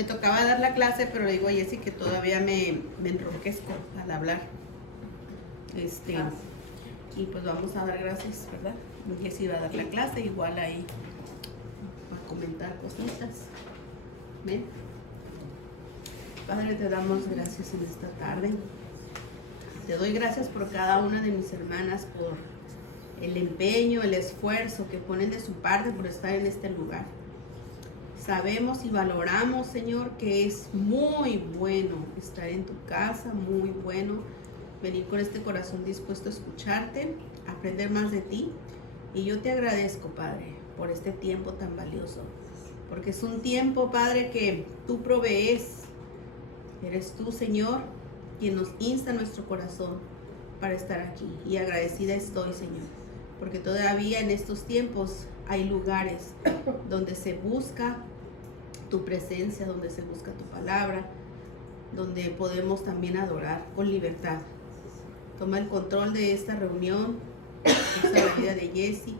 Me tocaba dar la clase, pero le digo a Jessy que todavía me enroquezco al hablar. Y pues vamos a dar gracias, ¿verdad? Jessy va a dar la clase, igual ahí va a comentar cositas. ¿Ven? Padre, te damos gracias en esta tarde. Te doy gracias por cada una de mis hermanas, por el empeño, el esfuerzo que ponen de su parte por estar en este lugar. Sabemos y valoramos, Señor, que es muy bueno estar en tu casa, muy bueno venir con este corazón dispuesto a escucharte, a aprender más de ti. Y yo te agradezco, Padre, por este tiempo tan valioso, porque es un tiempo, Padre, que tú provees. Eres tú, Señor, quien nos insta nuestro corazón para estar aquí. Y agradecida estoy, Señor, porque todavía en estos tiempos hay lugares donde se busca tu presencia, donde se busca tu palabra, donde podemos también adorar con libertad. Toma el control de esta reunión, usa la vida de Jessy,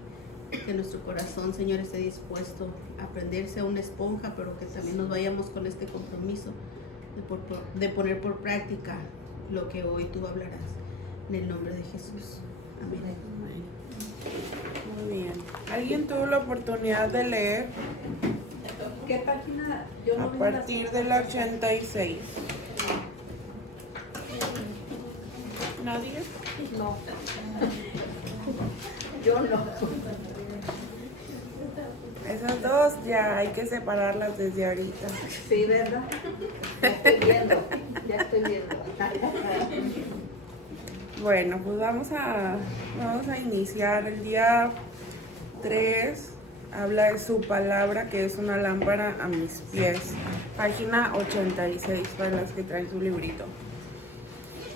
que nuestro corazón, Señor, esté dispuesto a prenderse a una esponja, pero que también nos vayamos con este compromiso de poner por práctica lo que hoy tú hablarás. En el nombre de Jesús. Amén. Muy bien. ¿Alguien tuvo la oportunidad de leer? ¿Qué página? Yo no A partir de la 86. ¿Nadie? No. Yo no. Esas dos ya hay que separarlas desde ahorita. Sí, ¿verdad? Ya estoy viendo. Ya estoy viendo. Bueno, pues vamos a iniciar. El día 3 habla de su palabra, que es una lámpara a mis pies. Página 86 para las que traen su librito.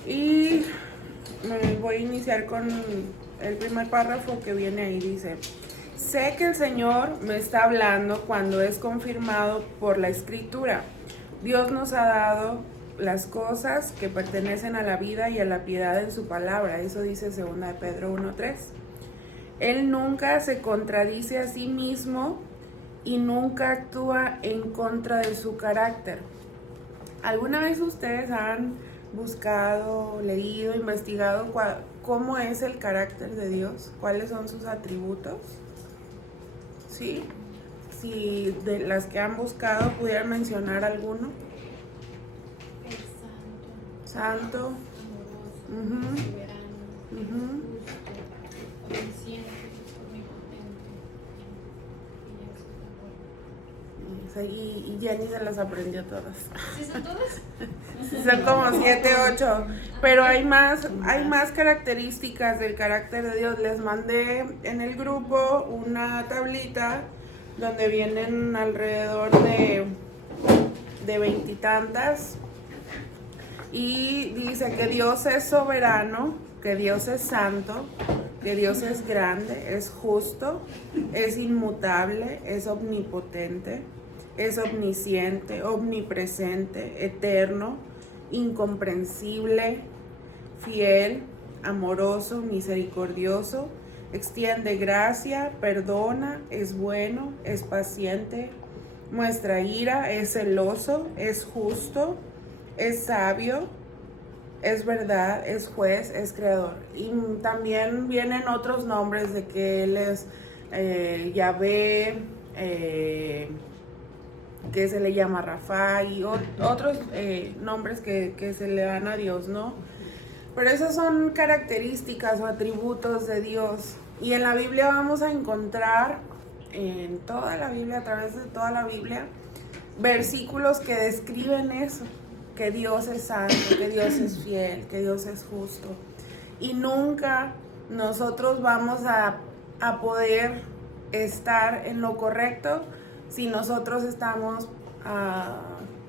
Y voy a iniciar con el primer párrafo que viene ahí. Dice: sé que el Señor me está hablando cuando es confirmado por la Escritura. Dios nos ha dado las cosas que pertenecen a la vida y a la piedad en su palabra. Eso dice 2 de Pedro 1:3. Él nunca se contradice a sí mismo y nunca actúa en contra de su carácter. ¿Alguna vez ustedes han buscado, leído, investigado cómo es el carácter de Dios? ¿Cuáles son sus atributos? ¿Sí? Si de las que han buscado pudieran mencionar alguno. Es Santo. amoroso, Ujú. soberano, Ujú. justo, omnisciente, omnipotente, y es Y Jenny se las aprendió todas. ¿Sí son todas? Son como 7, 8. Pero hay más características del carácter de Dios. Les mandé en el grupo una tablita donde vienen alrededor de 20 y tantas. Y dice que Dios es soberano, que Dios es santo, que Dios es grande, es justo, es inmutable, es omnipotente, es omnisciente, omnipresente, eterno, incomprensible, fiel, amoroso, misericordioso, extiende gracia, perdona, es bueno, es paciente, muestra ira, es celoso, es justo, es sabio, es verdad, es juez, es creador. Y también vienen otros nombres de que Él es Yahvé, que se le llama Rafa, y otros nombres que se le dan a Dios, ¿no? Pero esas son características o atributos de Dios. Y en la Biblia vamos a encontrar, en toda la Biblia, a través de toda la Biblia, versículos que describen eso, que Dios es santo, que Dios es fiel, que Dios es justo. Y nunca nosotros vamos a poder estar en lo correcto si nosotros estamos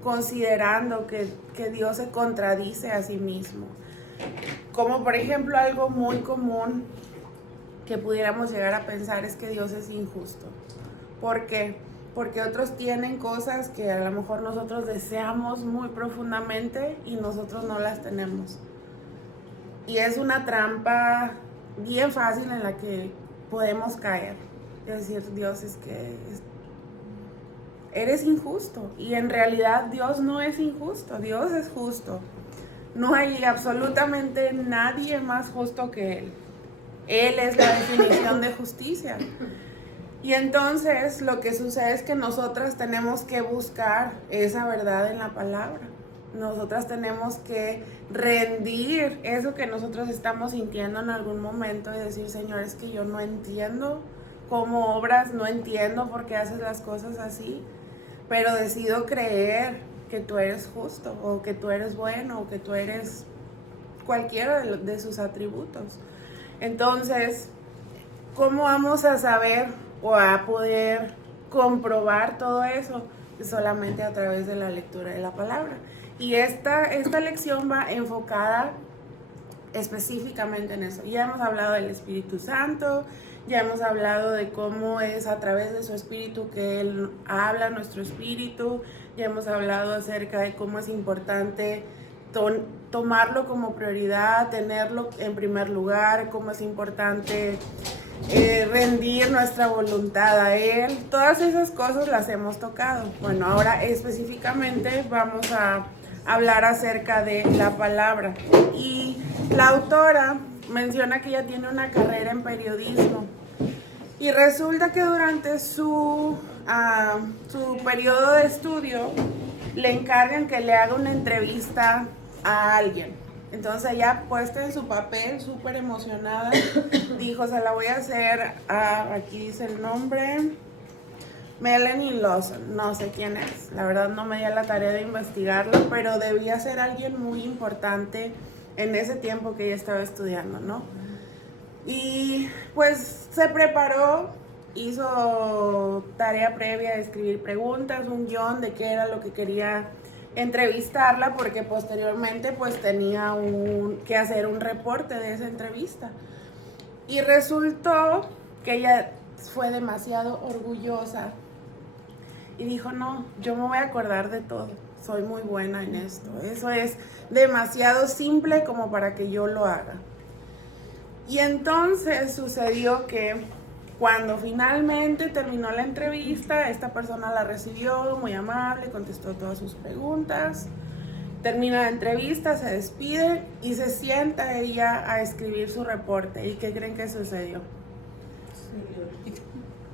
considerando que Dios se contradice a sí mismo. Como por ejemplo algo muy común que pudiéramos llegar a pensar es que Dios es injusto. ¿Por qué? Porque otros tienen cosas que a lo mejor nosotros deseamos muy profundamente y nosotros no las tenemos. Y es una trampa bien fácil en la que podemos caer. Es decir, Dios, es que eres injusto. Y en realidad Dios no es injusto, Dios es justo. No hay absolutamente nadie más justo que Él. Él es la definición de justicia. Y entonces lo que sucede es que nosotras tenemos que buscar esa verdad en la palabra. Nosotras tenemos que rendir eso que nosotros estamos sintiendo en algún momento y decir, Señor, es que yo no entiendo cómo obras, no entiendo por qué haces las cosas así, pero decido creer que tú eres justo, o que tú eres bueno, o que tú eres cualquiera de sus atributos. Entonces, ¿cómo vamos a saber o a poder comprobar todo eso? Solamente a través de la lectura de la palabra. Y esta lección va enfocada específicamente en eso. Ya hemos hablado del Espíritu Santo, ya hemos hablado de cómo es a través de su Espíritu que Él habla a nuestro espíritu, ya hemos hablado acerca de cómo es importante tomarlo como prioridad, tenerlo en primer lugar, cómo es importante rendir nuestra voluntad a Él. Todas esas cosas las hemos tocado. Bueno, ahora específicamente vamos a hablar acerca de la palabra. Y la autora menciona que ella tiene una carrera en periodismo. Y resulta que durante su periodo de estudio le encargan que le haga una entrevista a alguien. Entonces ella, puesta en su papel, súper emocionada, dijo, se la voy a hacer aquí dice el nombre, Melanie Lawson, no sé quién es, la verdad no me di la tarea de investigarlo, pero debía ser alguien muy importante en ese tiempo que ella estaba estudiando, ¿no? Y pues se preparó, hizo tarea previa de escribir preguntas, un guión de qué era lo que quería entrevistarla, porque posteriormente pues tenía que hacer un reporte de esa entrevista. Y resultó que ella fue demasiado orgullosa y dijo, no, yo me voy a acordar de todo, soy muy buena en esto, eso es demasiado simple como para que yo lo haga. Y entonces sucedió que cuando finalmente terminó la entrevista, esta persona la recibió muy amable, contestó todas sus preguntas, termina la entrevista, se despide y se sienta ella a escribir su reporte. ¿Y qué creen que sucedió?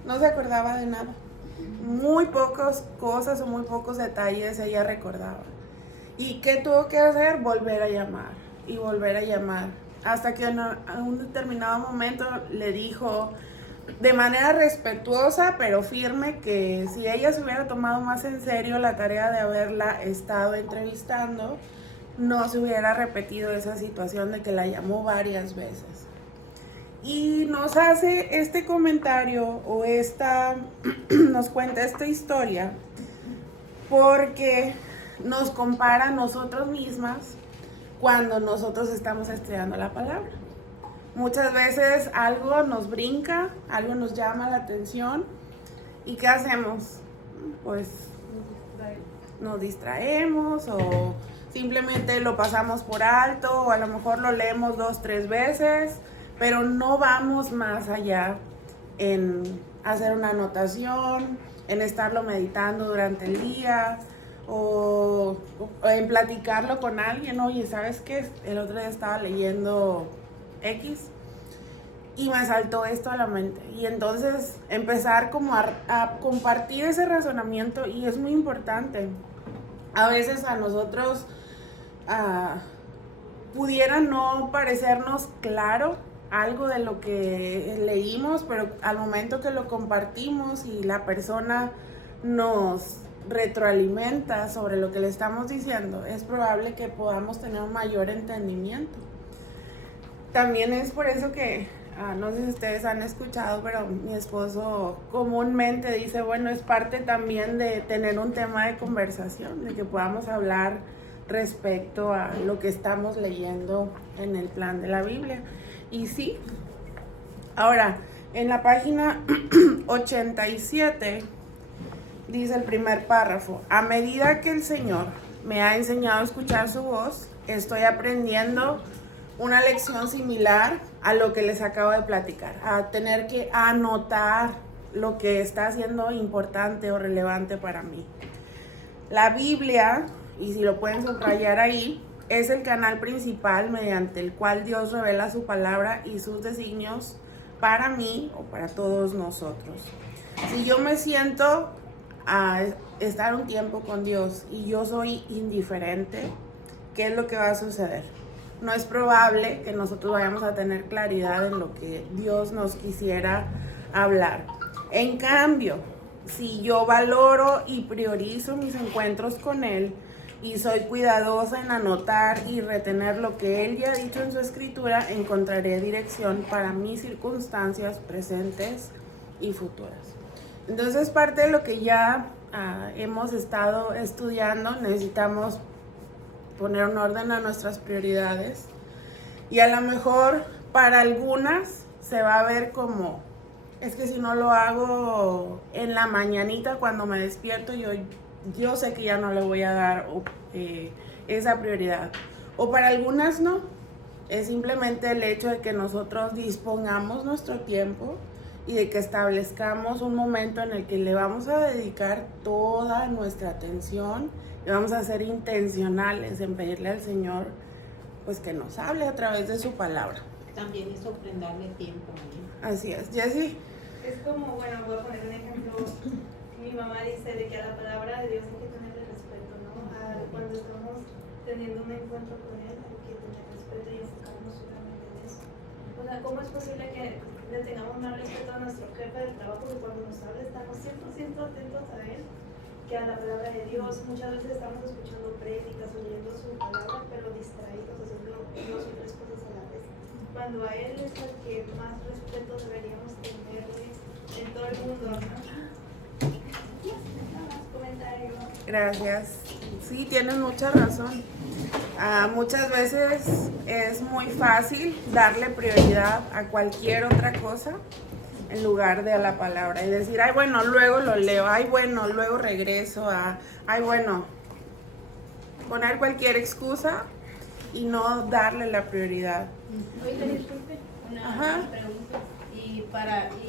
No se acordaba de nada. Muy pocas cosas o muy pocos detalles ella recordaba. ¿Y qué tuvo que hacer? Volver a llamar y volver a llamar. Hasta que a un determinado momento le dijo de manera respetuosa pero firme que si ella se hubiera tomado más en serio la tarea de haberla estado entrevistando, no se hubiera repetido esa situación de que la llamó varias veces. Y nos hace este comentario o nos cuenta esta historia porque nos compara a nosotros mismas cuando nosotros estamos estudiando la palabra. Muchas veces algo nos brinca, algo nos llama la atención y ¿qué hacemos? Pues nos distraemos o simplemente lo pasamos por alto o a lo mejor lo leemos 2, 3 veces, pero no vamos más allá en hacer una anotación, en estarlo meditando durante el día o en platicarlo con alguien. Oye, ¿sabes qué? El otro día estaba leyendo X y me saltó esto a la mente y entonces empezar como a compartir ese razonamiento. Y es muy importante. A veces a nosotros pudiera no parecernos claro algo de lo que leímos, pero al momento que lo compartimos y la persona nos retroalimenta sobre lo que le estamos diciendo, es probable que podamos tener un mayor entendimiento. También es por eso que, no sé si ustedes han escuchado, pero mi esposo comúnmente dice, bueno, es parte también de tener un tema de conversación, de que podamos hablar respecto a lo que estamos leyendo en el plan de la Biblia. Y sí, ahora, en la página 87, dice el primer párrafo, a medida que el Señor me ha enseñado a escuchar su voz, estoy aprendiendo una lección similar a lo que les acabo de platicar, a tener que anotar lo que está siendo importante o relevante para mí. La Biblia, y si lo pueden subrayar ahí, es el canal principal mediante el cual Dios revela su palabra y sus designios para mí o para todos nosotros. Si yo me siento a estar un tiempo con Dios y yo soy indiferente, ¿qué es lo que va a suceder? No es probable que nosotros vayamos a tener claridad en lo que Dios nos quisiera hablar. En cambio, si yo valoro y priorizo mis encuentros con Él y soy cuidadosa en anotar y retener lo que Él ya ha dicho en su escritura, encontraré dirección para mis circunstancias presentes y futuras. Entonces, parte de lo que ya hemos estado estudiando, necesitamos poner un orden a nuestras prioridades, y a lo mejor para algunas se va a ver como, es que si no lo hago en la mañanita cuando me despierto, yo sé que ya no le voy a dar esa prioridad. O para algunas no, es simplemente el hecho de que nosotros dispongamos nuestro tiempo y de que establezcamos un momento en el que le vamos a dedicar toda nuestra atención y vamos a ser intencionales en pedirle al Señor pues que nos hable a través de su palabra. También es ofrendarle tiempo. Así es, Jessie. Es como, bueno, voy a poner un ejemplo. Mi mamá dice de que a la palabra de Dios hay que tenerle respeto, ¿no? Cuando estamos teniendo un encuentro con Él, hay que tener respeto y enfocarnos solamente en eso. O sea, ¿cómo es posible que le tengamos más respeto a nuestro jefe del trabajo que cuando nos habla estamos 100% atentos a Él, que a la palabra de Dios? Muchas veces estamos escuchando prédicas o leyendo su palabra, pero distraídos, haciendo dos o tres cosas a la vez. Cuando a Él es el que más respeto deberíamos tenerle en todo el mundo, ¿no? Comentarios. Gracias. Sí, tienes mucha razón. Muchas veces es muy fácil darle prioridad a cualquier otra cosa en lugar de a la palabra y decir, ay, bueno, luego lo leo, ay, bueno, luego regreso ay, bueno, poner cualquier excusa y no darle la prioridad. Oiga, disculpe, una pregunta.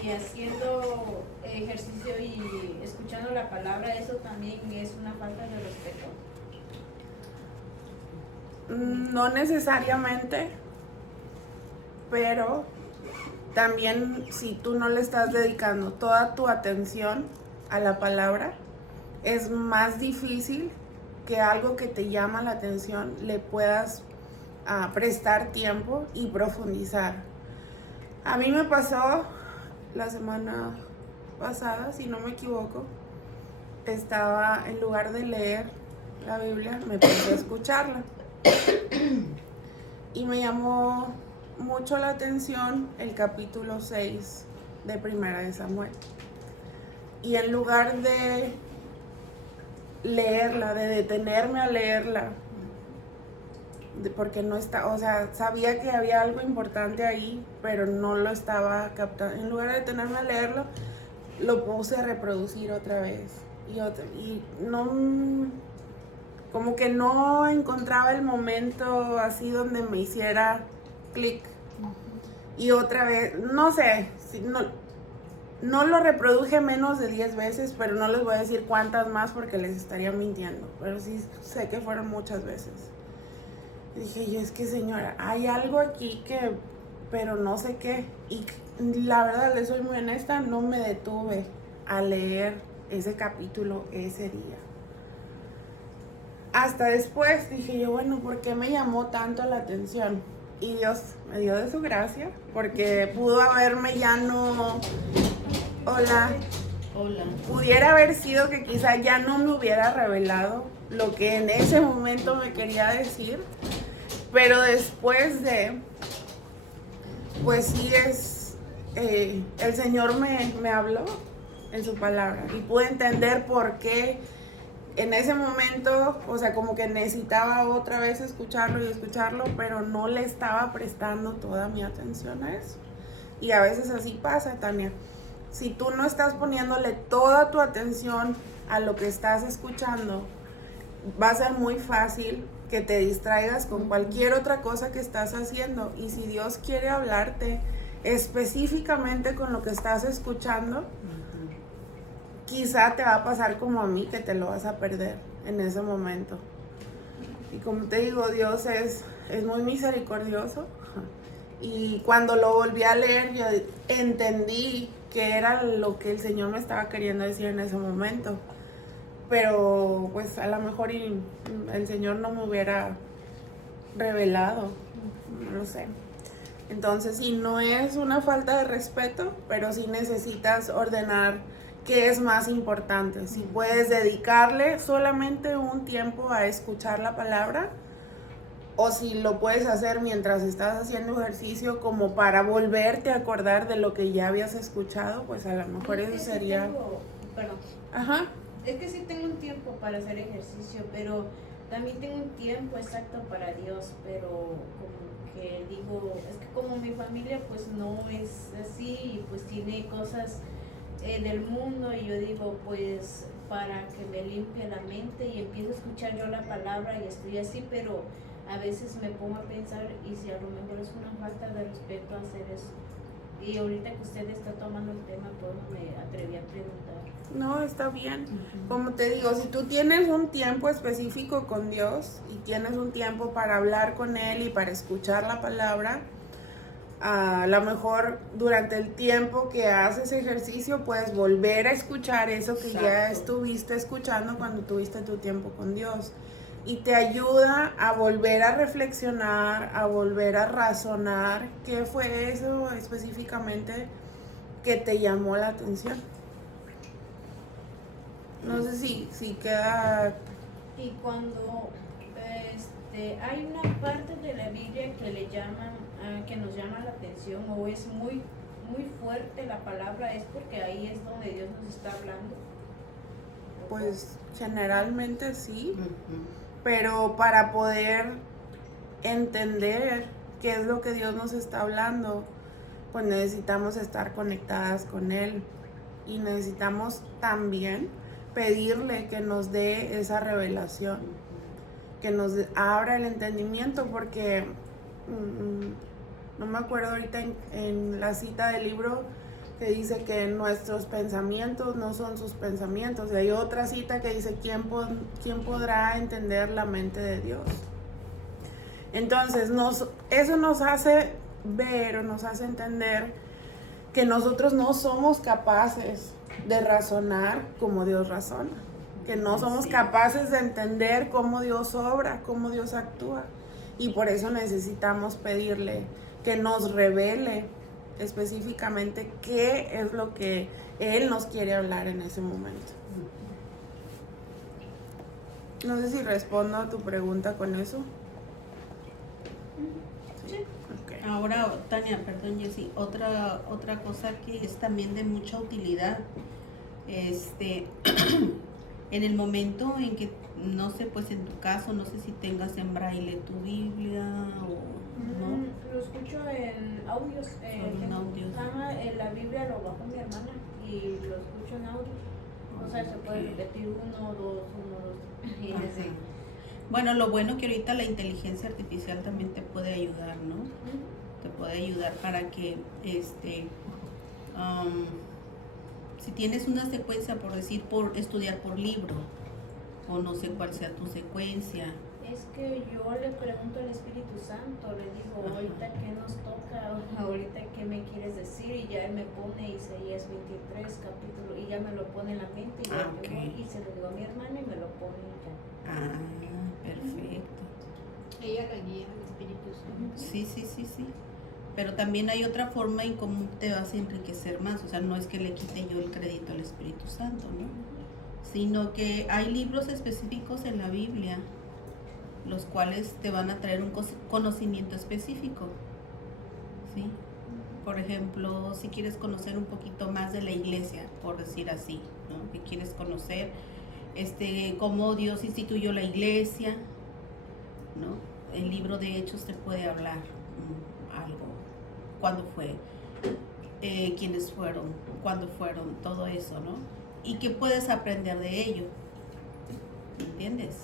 Y haciendo ejercicio y escuchando la palabra, ¿eso también es una falta de respeto? No necesariamente, pero también si tú no le estás dedicando toda tu atención a la palabra, es más difícil que algo que te llama la atención le puedas prestar tiempo y profundizar. A mí me pasó la semana pasada, si no me equivoco, estaba, en lugar de leer la Biblia, me puse a escucharla. Y me llamó mucho la atención el capítulo 6 de Primera de Samuel. Y en lugar de leerla, de detenerme a leerla, porque no está, o sea, sabía que había algo importante ahí, pero no lo estaba captando. En lugar de detenerme a leerlo, lo puse a reproducir otra vez y no, como que no encontraba el momento así donde me hiciera clic. Y otra vez, no sé, no lo reproduje menos de 10 veces, pero no les voy a decir cuántas más porque les estaría mintiendo, pero sí sé que fueron muchas veces. Dije yo, es que señora, hay algo aquí pero no sé qué. Y la verdad, les soy muy honesta, no me detuve a leer ese capítulo ese día. Hasta después dije yo, bueno, ¿por qué me llamó tanto la atención? Y Dios me dio de su gracia, porque pudo haberme ya no... Hola. Pudiera haber sido que quizá ya no me hubiera revelado lo que en ese momento me quería decir, pero después de, pues sí el Señor me habló en su palabra y pude entender por qué en ese momento, o sea, como que necesitaba otra vez escucharlo, pero no le estaba prestando toda mi atención a eso. Y a veces así pasa, Tania. Si tú no estás poniéndole toda tu atención a lo que estás escuchando, va a ser muy fácil que te distraigas con cualquier otra cosa que estás haciendo. Y si Dios quiere hablarte específicamente con lo que estás escuchando, quizá te va a pasar como a mí, que te lo vas a perder en ese momento. Y como te digo, Dios es muy misericordioso. Y cuando lo volví a leer, yo entendí que era lo que el Señor me estaba queriendo decir en ese momento. Pero pues a lo mejor el Señor no me hubiera revelado, no lo sé. Entonces, sí, no es una falta de respeto, pero sí necesitas ordenar qué es más importante. Si puedes dedicarle solamente un tiempo a escuchar la palabra, o si lo puedes hacer mientras estás haciendo ejercicio como para volverte a acordar de lo que ya habías escuchado, pues a lo mejor Es que eso sí sería... perdón. Ajá. Es que sí tengo un tiempo para hacer ejercicio, pero también tengo un tiempo exacto para Dios, pero como que digo, es que como mi familia pues no es así, pues tiene cosas del mundo, y yo digo pues para que me limpie la mente y empiezo a escuchar yo la palabra y estoy así, pero a veces me pongo a pensar y si a lo mejor es una falta de respeto hacer eso. Y ahorita que usted está tomando el tema, pues me atreví a preguntar. No, está bien. Como te digo, si tú tienes un tiempo específico con Dios y tienes un tiempo para hablar con Él y para escuchar la palabra, a lo mejor durante el tiempo que haces ejercicio puedes volver a escuchar eso que ya estuviste escuchando cuando tuviste tu tiempo con Dios. Y te ayuda a volver a reflexionar, a volver a razonar qué fue eso específicamente que te llamó la atención. No sé si queda... Y cuando hay una parte de la Biblia que le llaman, que nos llama la atención, o es muy, muy fuerte la palabra, es porque ahí es donde Dios nos está hablando. Pues generalmente sí, pero para poder entender qué es lo que Dios nos está hablando, pues necesitamos estar conectadas con Él y necesitamos también pedirle que nos dé esa revelación, que nos abra el entendimiento, porque no me acuerdo ahorita en la cita del libro que dice que nuestros pensamientos no son sus pensamientos, y hay otra cita que dice ¿quién podrá entender la mente de Dios? Entonces eso nos hace ver o nos hace entender que nosotros no somos capaces de razonar como Dios razona, que no somos capaces de entender cómo Dios obra, cómo Dios actúa, y por eso necesitamos pedirle que nos revele específicamente qué es lo que Él nos quiere hablar en ese momento. No sé si respondo a tu pregunta con eso. Sí. Okay. Ahora, Tania, perdón, Jessy, otra cosa que es también de mucha utilidad, en el momento en que, no sé, pues en tu caso, no sé si tengas en braille tu Biblia o no. Lo escucho en audios. En audios. La Biblia lo bajó mi hermana y lo escucho en audio. O sea, se puede repetir 1, 2, 1, 2. Y así. Bueno, lo bueno que ahorita la inteligencia artificial también te puede ayudar, ¿no? Te puede ayudar para que, si tienes una secuencia, por decir, por estudiar por libro, o no sé cuál sea tu secuencia. Es que yo le pregunto al Espíritu Santo, le digo, ahorita qué nos toca, ahorita qué me quieres decir, y ya él me pone Isaías 23 capítulo, y ya me lo pone en la mente, y, ya y se lo digo a mi hermana y me lo pone y ya. Perfecto. Ella la guía del Espíritu Santo. Sí. Pero también hay otra forma en cómo te vas a enriquecer más. O sea, no es que le quite yo el crédito al Espíritu Santo, ¿no? Sino que hay libros específicos en la Biblia, los cuales te van a traer un conocimiento específico, ¿sí? Por ejemplo, si quieres conocer un poquito más de la iglesia, por decir así, ¿no? Que quieres conocer cómo Dios instituyó la iglesia, ¿no? El libro de Hechos te puede hablar algo, cuándo fue, quiénes fueron, cuándo fueron, todo eso, ¿no? Y qué puedes aprender de ello, ¿entiendes?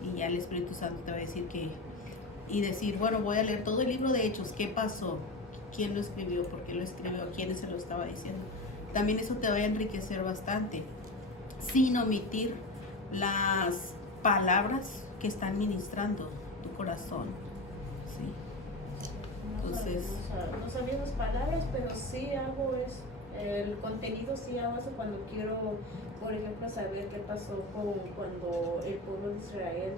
Y ya el Espíritu Santo te va a decir y decir, bueno, voy a leer todo el libro de Hechos, ¿qué pasó? ¿Quién lo escribió? ¿Por qué lo escribió? ¿A quiénes se lo estaba diciendo? también eso te va a enriquecer bastante, sin omitir las palabras que están ministrando tu corazón. ¿Sí? Entonces, No sabía las palabras, pero sí hago eso. El contenido sí hago eso cuando quiero, por ejemplo, saber qué pasó cuando el pueblo de Israel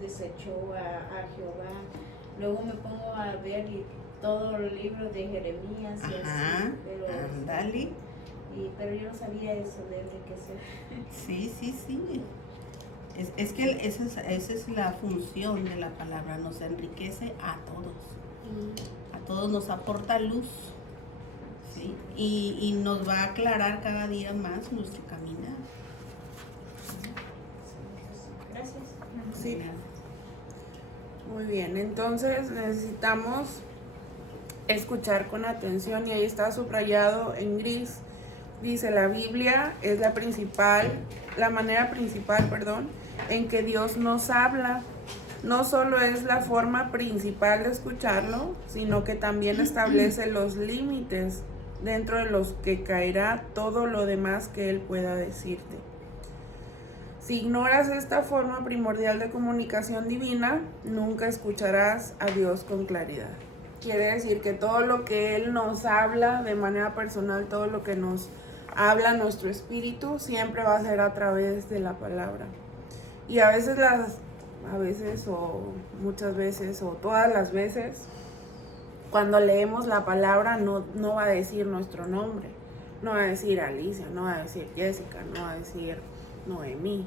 desechó a Jehová. Luego me pongo a ver todo el libro de Jeremías y ajá, así, pero, ándale. pero yo no sabía eso de enriquecer. Sí, sí, sí. Es que esa es la función de la palabra, nos enriquece a todos. A todos nos aporta luz, ¿sí? Y nos va a aclarar cada día más nuestro caminar. Gracias. Sí. Muy bien, entonces necesitamos escuchar con atención y ahí está subrayado en gris. Dice, la Biblia es la manera principal, en que Dios nos habla. No solo es la forma principal de escucharlo, sino que también establece los límites dentro de los que caerá todo lo demás que Él pueda decirte. Si ignoras esta forma primordial de comunicación divina, nunca escucharás a Dios con claridad. Quiere decir que todo lo que Él nos habla de manera personal, todo lo que nos habla nuestro espíritu, siempre va a ser a través de la palabra. Y a veces o muchas veces o todas las veces, cuando leemos la palabra no va a decir nuestro nombre, no va a decir Alicia, no va a decir Jessica, no va a decir Noemí,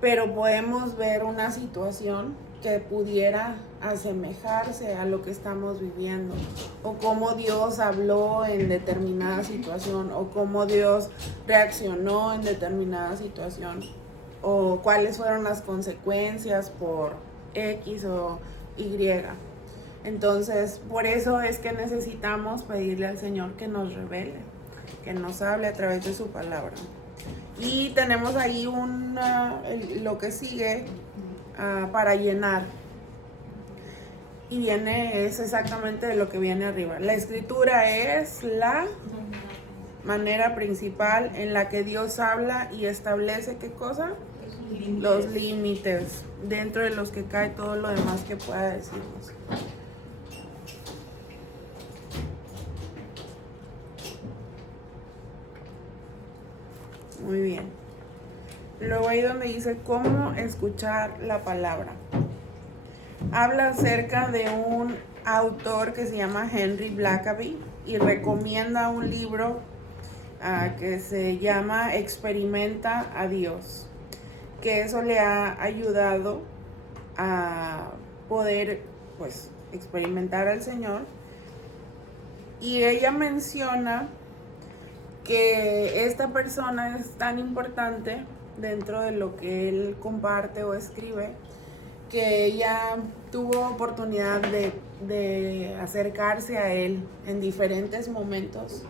pero podemos ver una situación que pudiera asemejarse a lo que estamos viviendo, o cómo Dios habló en determinada situación, o cómo Dios reaccionó en determinada situación, o cuáles fueron las consecuencias por X o Y. Entonces, por eso es que necesitamos pedirle al Señor que nos revele, que nos hable a través de su palabra. Y tenemos ahí lo que sigue para llenar. Y es exactamente de lo que viene arriba. La escritura es la manera principal en la que Dios habla y establece, ¿qué cosa? Los límites, dentro de los que cae todo lo demás que pueda decirnos. Muy bien. Luego ahí donde dice cómo escuchar la palabra. Habla acerca de un autor que se llama Henry Blackaby y recomienda un libro que se llama Experimenta a Dios, que eso le ha ayudado a poder pues experimentar al Señor. Y ella menciona que esta persona es tan importante dentro de lo que él comparte o escribe, que ella tuvo oportunidad de acercarse a él en diferentes momentos,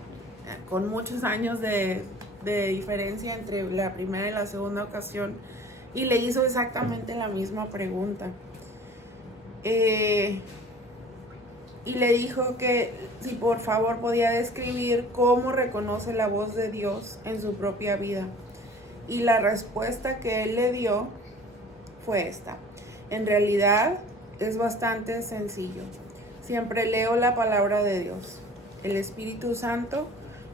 con muchos años de diferencia entre la primera y la segunda ocasión, y le hizo exactamente la misma pregunta. Y le dijo que si por favor podía describir cómo reconoce la voz de Dios en su propia vida. Y la respuesta que él le dio fue esta. En realidad es bastante sencillo. Siempre leo la palabra de Dios. El Espíritu Santo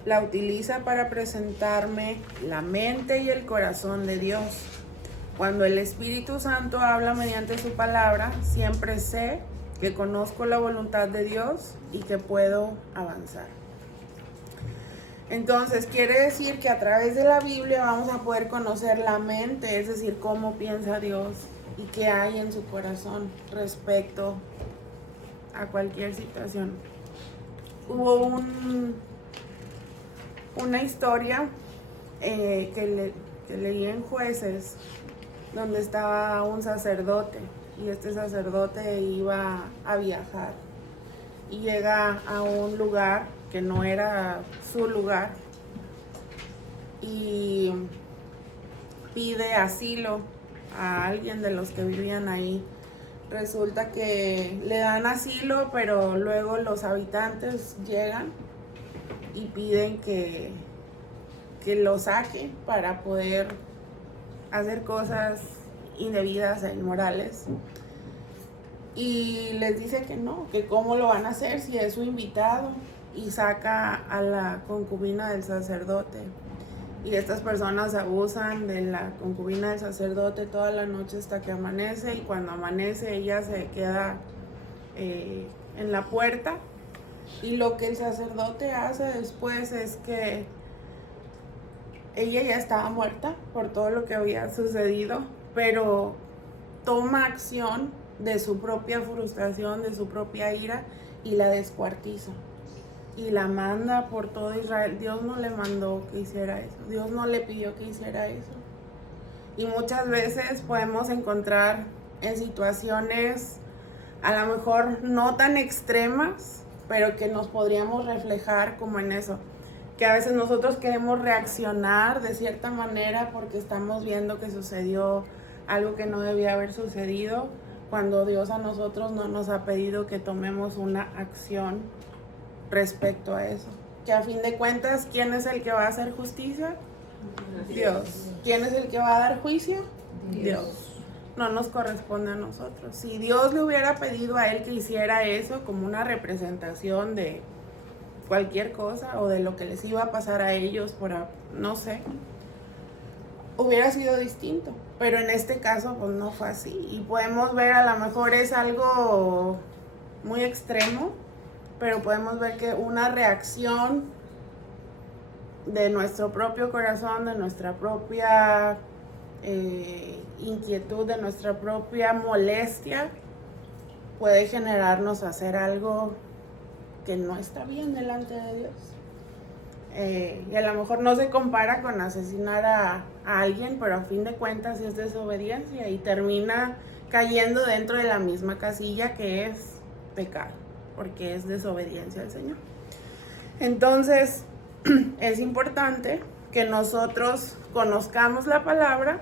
la utiliza para presentarme la mente y el corazón de Dios. Cuando el Espíritu Santo habla mediante su palabra, siempre sé que conozco la voluntad de Dios y que puedo avanzar. Entonces, quiere decir que a través de la Biblia vamos a poder conocer la mente, es decir, cómo piensa Dios y qué hay en su corazón respecto a cualquier situación. Hubo una historia que leí en Jueces, donde estaba un sacerdote, y este sacerdote iba a viajar y llega a un lugar que no era su lugar y pide asilo a alguien de los que vivían ahí. Resulta que le dan asilo, pero luego los habitantes llegan y piden que que lo saque para poder hacer cosas indebidas e inmorales. Y les dice que no, que cómo lo van a hacer si es su invitado, y saca a la concubina del sacerdote. Y estas personas abusan de la concubina del sacerdote toda la noche hasta que amanece, y cuando amanece ella se queda en la puerta. Y lo que el sacerdote hace después es que ella ya estaba muerta por todo lo que había sucedido, pero toma acción de su propia frustración, de su propia ira, y la descuartiza. Y la manda por todo Israel. Dios no le mandó que hiciera eso. Dios no le pidió que hiciera eso. Y muchas veces podemos encontrar en situaciones a lo mejor no tan extremas, pero que nos podríamos reflejar como en eso. Que a veces nosotros queremos reaccionar de cierta manera porque estamos viendo que sucedió algo que no debía haber sucedido, cuando Dios a nosotros no nos ha pedido que tomemos una acción respecto a eso. Que a fin de cuentas, ¿quién es el que va a hacer justicia? Dios. ¿Quién es el que va a dar juicio? Dios. No nos corresponde a nosotros. Si Dios le hubiera pedido a él que hiciera eso como una representación de cualquier cosa o de lo que les iba a pasar a ellos por, no sé, hubiera sido distinto. Pero en este caso pues no fue así. Y podemos ver, a lo mejor es algo muy extremo, pero podemos ver que una reacción de nuestro propio corazón, de nuestra propia inquietud, de nuestra propia molestia, puede generarnos a hacer algo que no está bien delante de Dios. Y a lo mejor no se compara con asesinar a alguien, pero a fin de cuentas es desobediencia y termina cayendo dentro de la misma casilla que es pecado, porque es desobediencia al Señor. Entonces, es importante que nosotros conozcamos la palabra,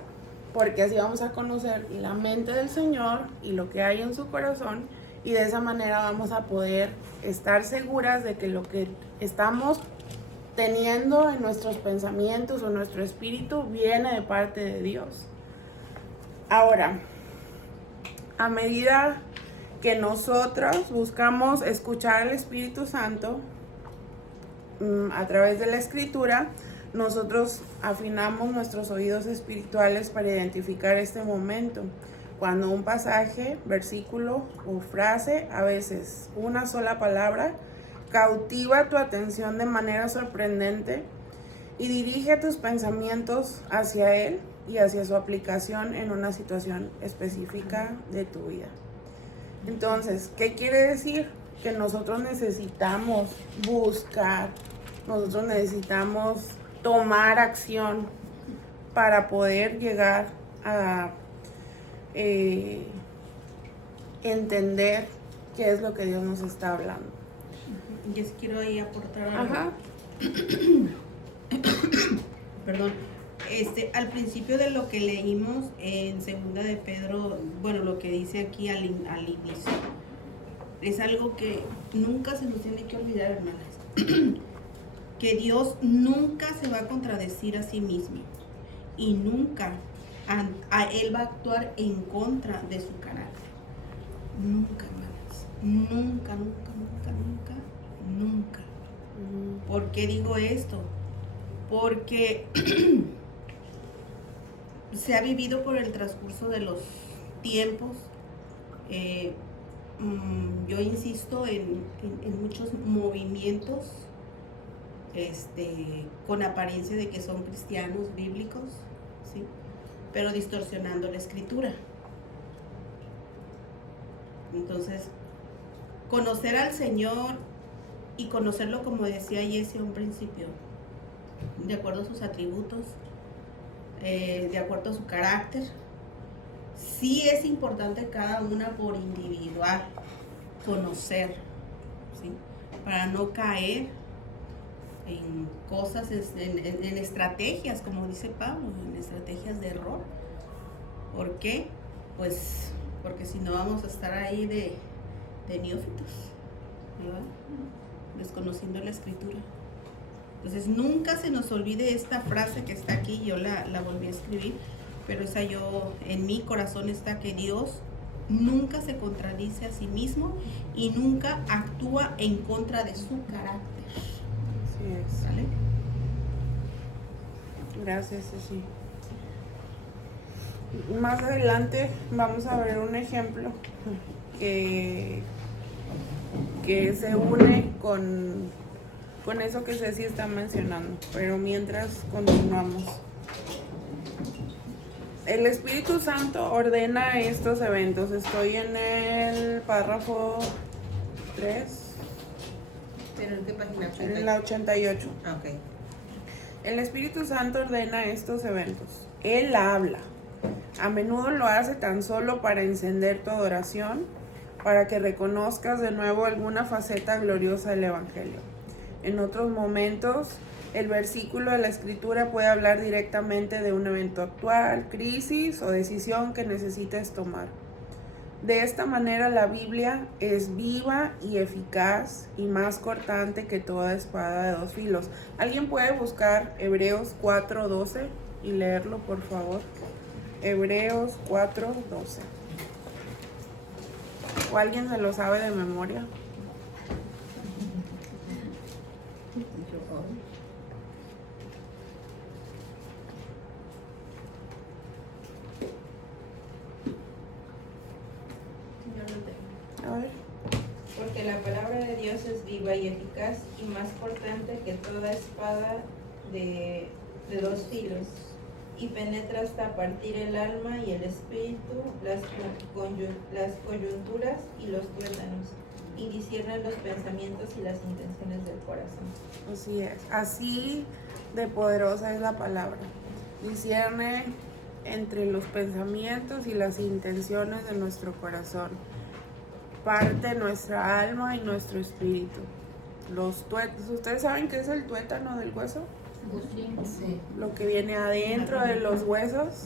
porque así vamos a conocer la mente del Señor y lo que hay en su corazón, y de esa manera vamos a poder estar seguras de que lo que estamos teniendo en nuestros pensamientos o nuestro espíritu viene de parte de Dios. Ahora, a medida que nosotros buscamos escuchar al Espíritu Santo a través de la Escritura, nosotros afinamos nuestros oídos espirituales para identificar este momento. Cuando un pasaje, versículo o frase, a veces una sola palabra, cautiva tu atención de manera sorprendente y dirige tus pensamientos hacia él y hacia su aplicación en una situación específica de tu vida. Entonces, ¿qué quiere decir? Que nosotros necesitamos buscar, nosotros necesitamos tomar acción para poder llegar a entender qué es lo que Dios nos está hablando. Yo sí quiero ahí aportar algo. Ajá. Perdón. Al principio de lo que leímos en Segunda de Pedro, bueno, lo que dice aquí al inicio, es algo que nunca se nos tiene que olvidar, hermanas. Que Dios nunca se va a contradecir a sí mismo y nunca Él va a actuar en contra de su carácter. Nunca, hermanas. Nunca, nunca, nunca, nunca, nunca. ¿Por qué digo esto? Porque se ha vivido por el transcurso de los tiempos. Yo insisto en muchos movimientos con apariencia de que son cristianos bíblicos, ¿sí? Pero distorsionando la escritura. Entonces, conocer al Señor y conocerlo, como decía Jesse a un principio, de acuerdo a sus atributos, de acuerdo a su carácter. Sí es importante cada una por individual conocer, ¿sí? Para no caer en cosas, en estrategias, como dice Pablo, en estrategias de error. ¿Por qué? Pues porque si no vamos a estar ahí de neófitos, ¿verdad? Desconociendo la escritura. Entonces nunca se nos olvide esta frase que está aquí, yo la volví a escribir, pero esa yo, en mi corazón está que Dios nunca se contradice a sí mismo y nunca actúa en contra de su carácter. Así es. ¿Sale? Gracias, Ceci. Más adelante vamos a ver un ejemplo que se une con eso que Ceci está mencionando, pero mientras continuamos. El Espíritu Santo ordena estos eventos. Estoy en el párrafo 3, ¿Pero en qué página? en la 88. Ah, ok. El Espíritu Santo ordena estos eventos. Él habla. A menudo lo hace tan solo para encender tu adoración, para que reconozcas de nuevo alguna faceta gloriosa del Evangelio. En otros momentos, el versículo de la Escritura puede hablar directamente de un evento actual, crisis o decisión que necesites tomar. De esta manera, la Biblia es viva y eficaz y más cortante que toda espada de dos filos. ¿Alguien puede buscar Hebreos 4:12 y leerlo, por favor? Hebreos 4:12. ¿O alguien se lo sabe de memoria? Yo lo tengo. A ver. Porque la palabra de Dios es viva y eficaz y más cortante que toda espada de dos filos, y penetra hasta partir el alma y el espíritu, las coyunturas y los tuétanos, y discierne los pensamientos y las intenciones del corazón. Así es. Así de poderosa es la palabra. Discierne entre los pensamientos y las intenciones de nuestro corazón. Parte nuestra alma y nuestro espíritu. Los tuétanos. ¿Ustedes saben qué es el tuétano del hueso? Sí. Lo que viene adentro de los huesos.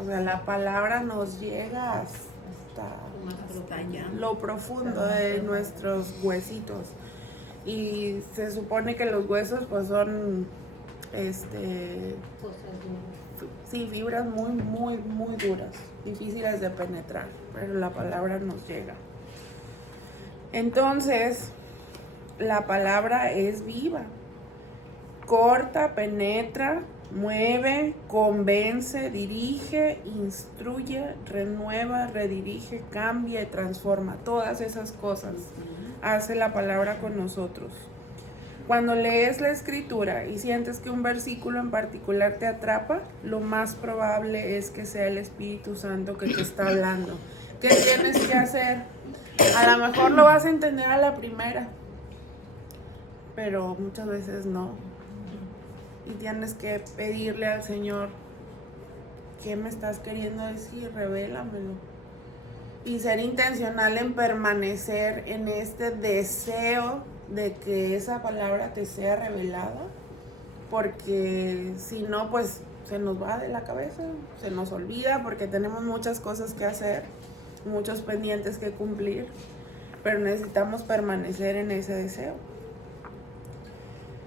O sea, la palabra nos llega hasta allá. lo profundo de nuestros huesitos. Y se supone que los huesos pues son sí, fibras muy, muy, muy duras, difíciles de penetrar, pero la palabra nos llega. Entonces, la palabra es viva. Corta, penetra, mueve, convence, dirige, instruye, renueva, redirige, cambia y transforma. Todas esas cosas hace la palabra con nosotros. Cuando lees la escritura y sientes que un versículo en particular te atrapa, lo más probable es que sea el Espíritu Santo que te está hablando. ¿Qué tienes que hacer? A lo mejor lo vas a entender a la primera, pero muchas veces no. Y tienes que pedirle al Señor, ¿qué me estás queriendo decir? Revélamelo. Y ser intencional en permanecer en este deseo de que esa palabra te sea revelada, porque si no, pues se nos va de la cabeza, se nos olvida, porque tenemos muchas cosas que hacer, muchos pendientes que cumplir, pero necesitamos permanecer en ese deseo.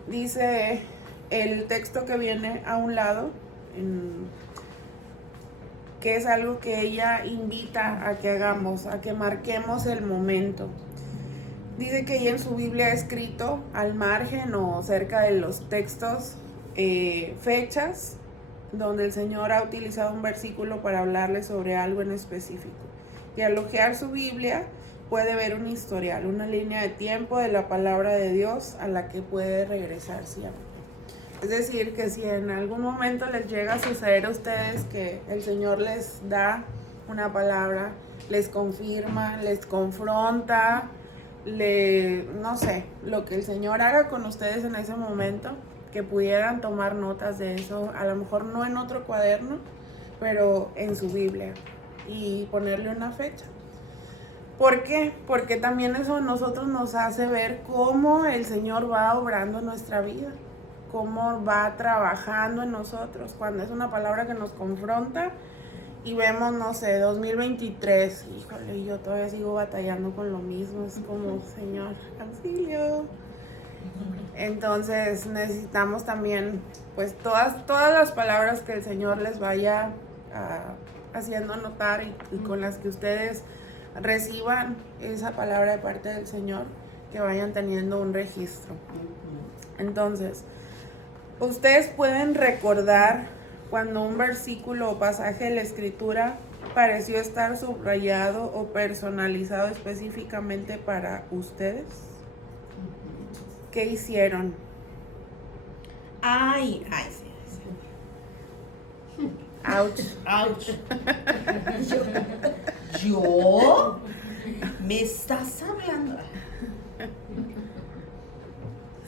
Dice el texto que viene a un lado, que es algo que ella invita a que hagamos, a que marquemos el momento. Dice que ella en su Biblia ha escrito al margen o cerca de los textos fechas donde el Señor ha utilizado un versículo para hablarle sobre algo en específico. Y al hojear su Biblia puede ver un historial, una línea de tiempo de la palabra de Dios a la que puede regresar siempre. Es decir, que si en algún momento les llega a suceder a ustedes que el Señor les da una palabra, les confirma, les confronta, no sé, lo que el Señor haga con ustedes en ese momento, que pudieran tomar notas de eso, a lo mejor no en otro cuaderno, pero en su Biblia, y ponerle una fecha. ¿Por qué? Porque también eso a nosotros nos hace ver cómo el Señor va obrando en nuestra vida, cómo va trabajando en nosotros. Cuando es una palabra que nos confronta y vemos, no sé, 2023, híjole, yo todavía sigo batallando con lo mismo, es como, Señor, auxilio. Entonces necesitamos también, pues todas las palabras que el Señor les vaya haciendo notar y con las que ustedes reciban esa palabra de parte del Señor, que vayan teniendo un registro. Entonces, ustedes pueden recordar cuando un versículo o pasaje de la Escritura pareció estar subrayado o personalizado específicamente para ustedes. ¿Qué hicieron? Ay, sí. Ouch. Ouch. ¿Yo? ¿Me estás hablando?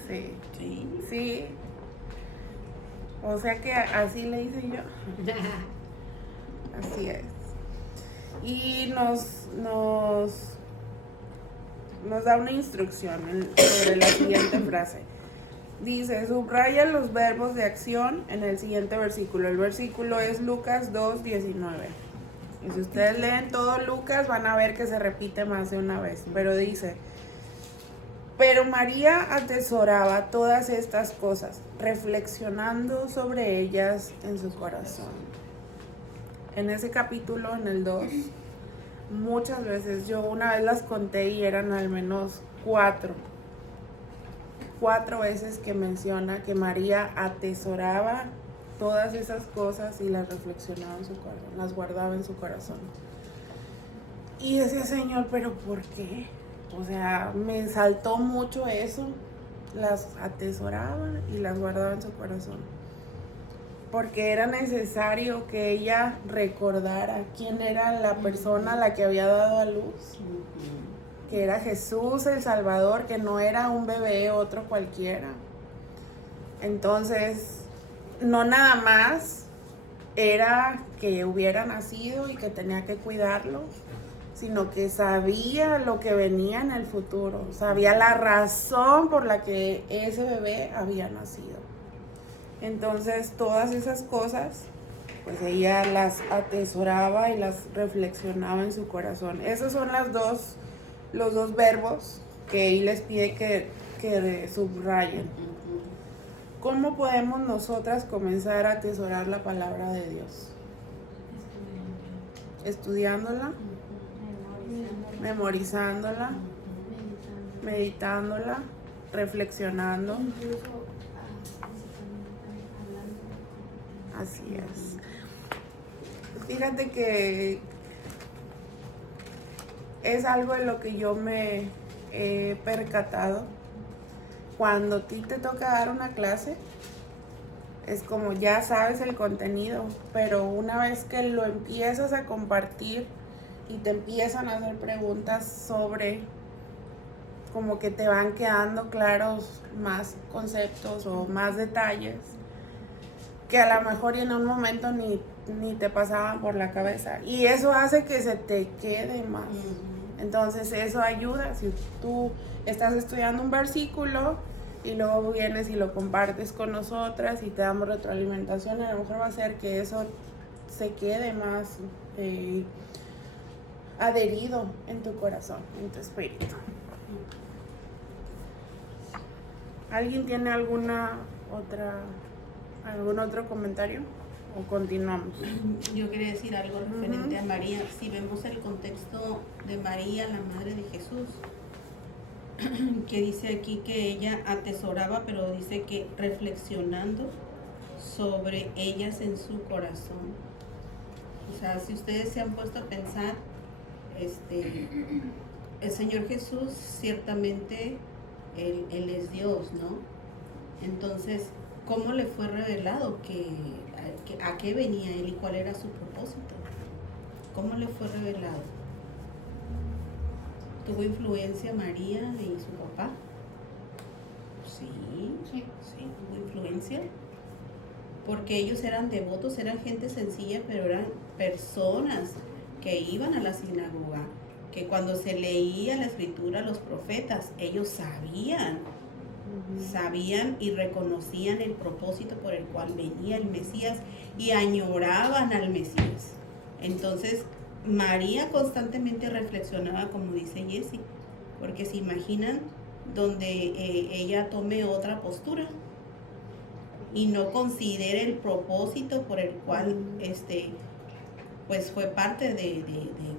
Sí. Sí. Sí. O sea que así le hice yo. Así es. Y nos da una instrucción sobre la siguiente frase. Dice, subraya los verbos de acción en el siguiente versículo. El versículo es Lucas 2:19. Y si ustedes leen todo Lucas, van a ver que se repite más de una vez. Pero dice, pero María atesoraba todas estas cosas, reflexionando sobre ellas en su corazón. En ese capítulo, en el 2, muchas veces, yo una vez las conté y eran al menos 4 veces que menciona que María atesoraba todas esas cosas y las reflexionaba en su corazón, las guardaba en su corazón. Y decía, Señor, ¿pero por qué? O sea, me saltó mucho eso. Las atesoraba y las guardaba en su corazón. Porque era necesario que ella recordara quién era la persona a la que había dado a luz. Que era Jesús el Salvador, que no era un bebé otro cualquiera. Entonces, no nada más era que hubiera nacido y que tenía que cuidarlo, sino que sabía lo que venía en el futuro, sabía la razón por la que ese bebé había nacido. Entonces, todas esas cosas, pues ella las atesoraba y las reflexionaba en su corazón. Esos son los dos verbos que él les pide que subrayen. ¿Cómo podemos nosotras comenzar a atesorar la palabra de Dios? Estudiándola, memorizándola, meditándola, reflexionando. Así es. Fíjate que es algo de lo que yo me he percatado. Cuando a ti te toca dar una clase, es como ya sabes el contenido, pero una vez que lo empiezas a compartir y te empiezan a hacer preguntas sobre, como que te van quedando claros más conceptos o más detalles que a lo mejor en un momento ni te pasaban por la cabeza, y eso hace que se te quede más. Entonces eso ayuda. Si tú estás estudiando un versículo y luego vienes y lo compartes con nosotras y te damos retroalimentación, a lo mejor va a hacer que eso se quede más adherido en tu corazón, en tu espíritu. ¿Alguien tiene algún otro comentario o continuamos? Yo quería decir algo referente a María. Si vemos el contexto de María, la madre de Jesús, que dice aquí que ella atesoraba, pero dice que reflexionando sobre ellas en su corazón. O sea, si ustedes se han puesto a pensar, el Señor Jesús ciertamente él es Dios, ¿no? Entonces, ¿cómo le fue revelado a qué venía Él y cuál era su propósito? ¿Cómo le fue revelado? ¿Tuvo influencia María y su papá? Sí, tuvo influencia. Porque ellos eran devotos, eran gente sencilla, pero eran personas que iban a la sinagoga, que cuando se leía la escritura, los profetas, ellos sabían y reconocían el propósito por el cual venía el Mesías y añoraban al Mesías. Entonces, María constantemente reflexionaba, como dice Jessie, porque se imaginan donde ella tome otra postura y no considere el propósito por el cual pues fue parte de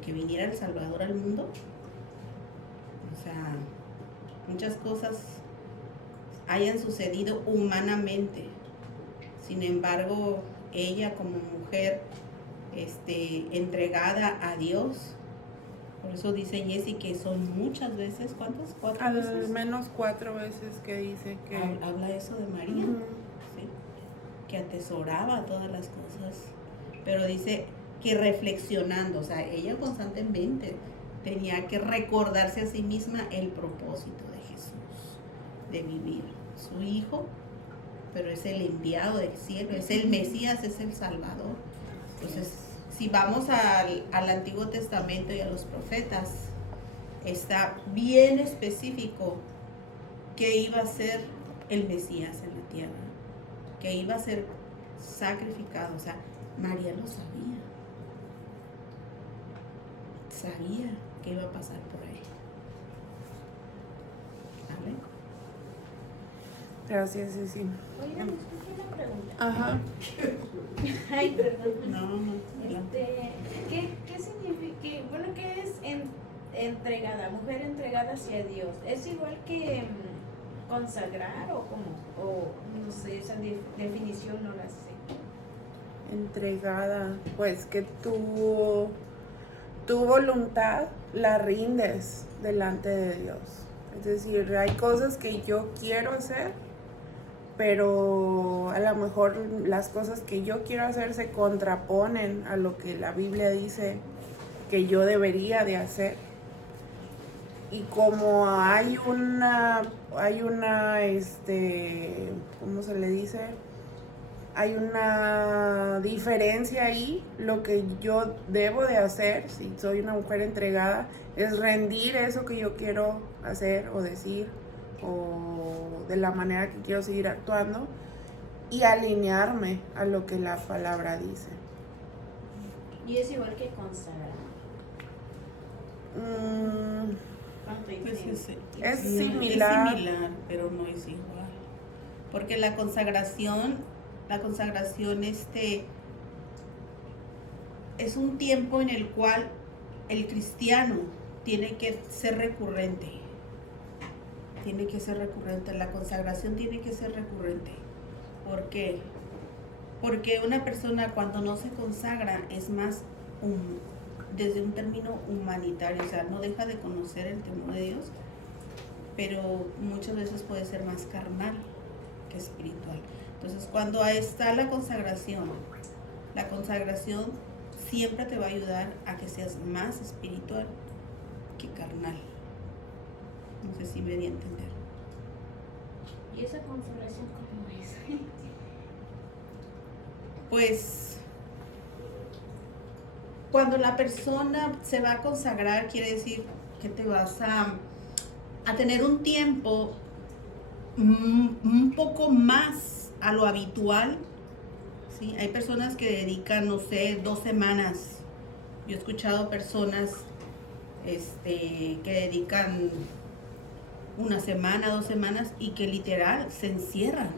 que viniera el Salvador al mundo. O sea, muchas cosas hayan sucedido humanamente. Sin embargo, ella como mujer entregada a Dios, por eso dice Jessy que son muchas veces, ¿cuántas? 4 veces. Al menos 4 veces que dice que... Habla eso de María, Ujú. ¿sí? Que atesoraba todas las cosas, pero dice que reflexionando, o sea, ella constantemente tenía que recordarse a sí misma el propósito de Jesús, de vivir su hijo, pero es el enviado del cielo, es el Mesías, es el Salvador. Entonces, si vamos al Antiguo Testamento y a los profetas, está bien específico que iba a ser el Mesías en la tierra, que iba a ser sacrificado. O sea, María lo sabía que iba a pasar por ahí. ¿Vale? Gracias, sí. Oiga, me escuché una pregunta. Ajá. Ay, perdón. No, adelante. ¿Qué significa? Bueno, ¿qué es entregada? Mujer entregada hacia Dios. ¿Es igual que consagrar o cómo? O no sé, esa definición no la sé. Entregada, pues que tu voluntad la rindes delante de Dios. Es decir, hay cosas que yo quiero hacer, pero a lo mejor las cosas que yo quiero hacer se contraponen a lo que la Biblia dice que yo debería de hacer. Y como hay una ¿cómo se le dice? Hay una diferencia ahí. Lo que yo debo de hacer, si soy una mujer entregada, es rendir eso que yo quiero hacer o decir, o de la manera que quiero seguir actuando, y alinearme a lo que la palabra dice. Y es igual que consagrar. ¿Cuánto Pues Es no, similar. es similar, pero no es igual. Porque la consagración es un tiempo en el cual el cristiano tiene que ser recurrente. La consagración tiene que ser recurrente. ¿Por qué? Porque una persona cuando no se consagra es más desde un término humanitario, o sea, no deja de conocer el temor de Dios, pero muchas veces puede ser más carnal que espiritual. Entonces, cuando está la consagración siempre te va a ayudar a que seas más espiritual que carnal. No sé si me di a entender. ¿Y esa consagración cómo es? Pues, cuando la persona se va a consagrar, quiere decir que te vas a tener un tiempo un poco más a lo habitual, ¿sí? Hay personas que dedican, no sé, 2 semanas. Yo he escuchado personas que dedican 1 semana, 2 semanas y que literal se encierran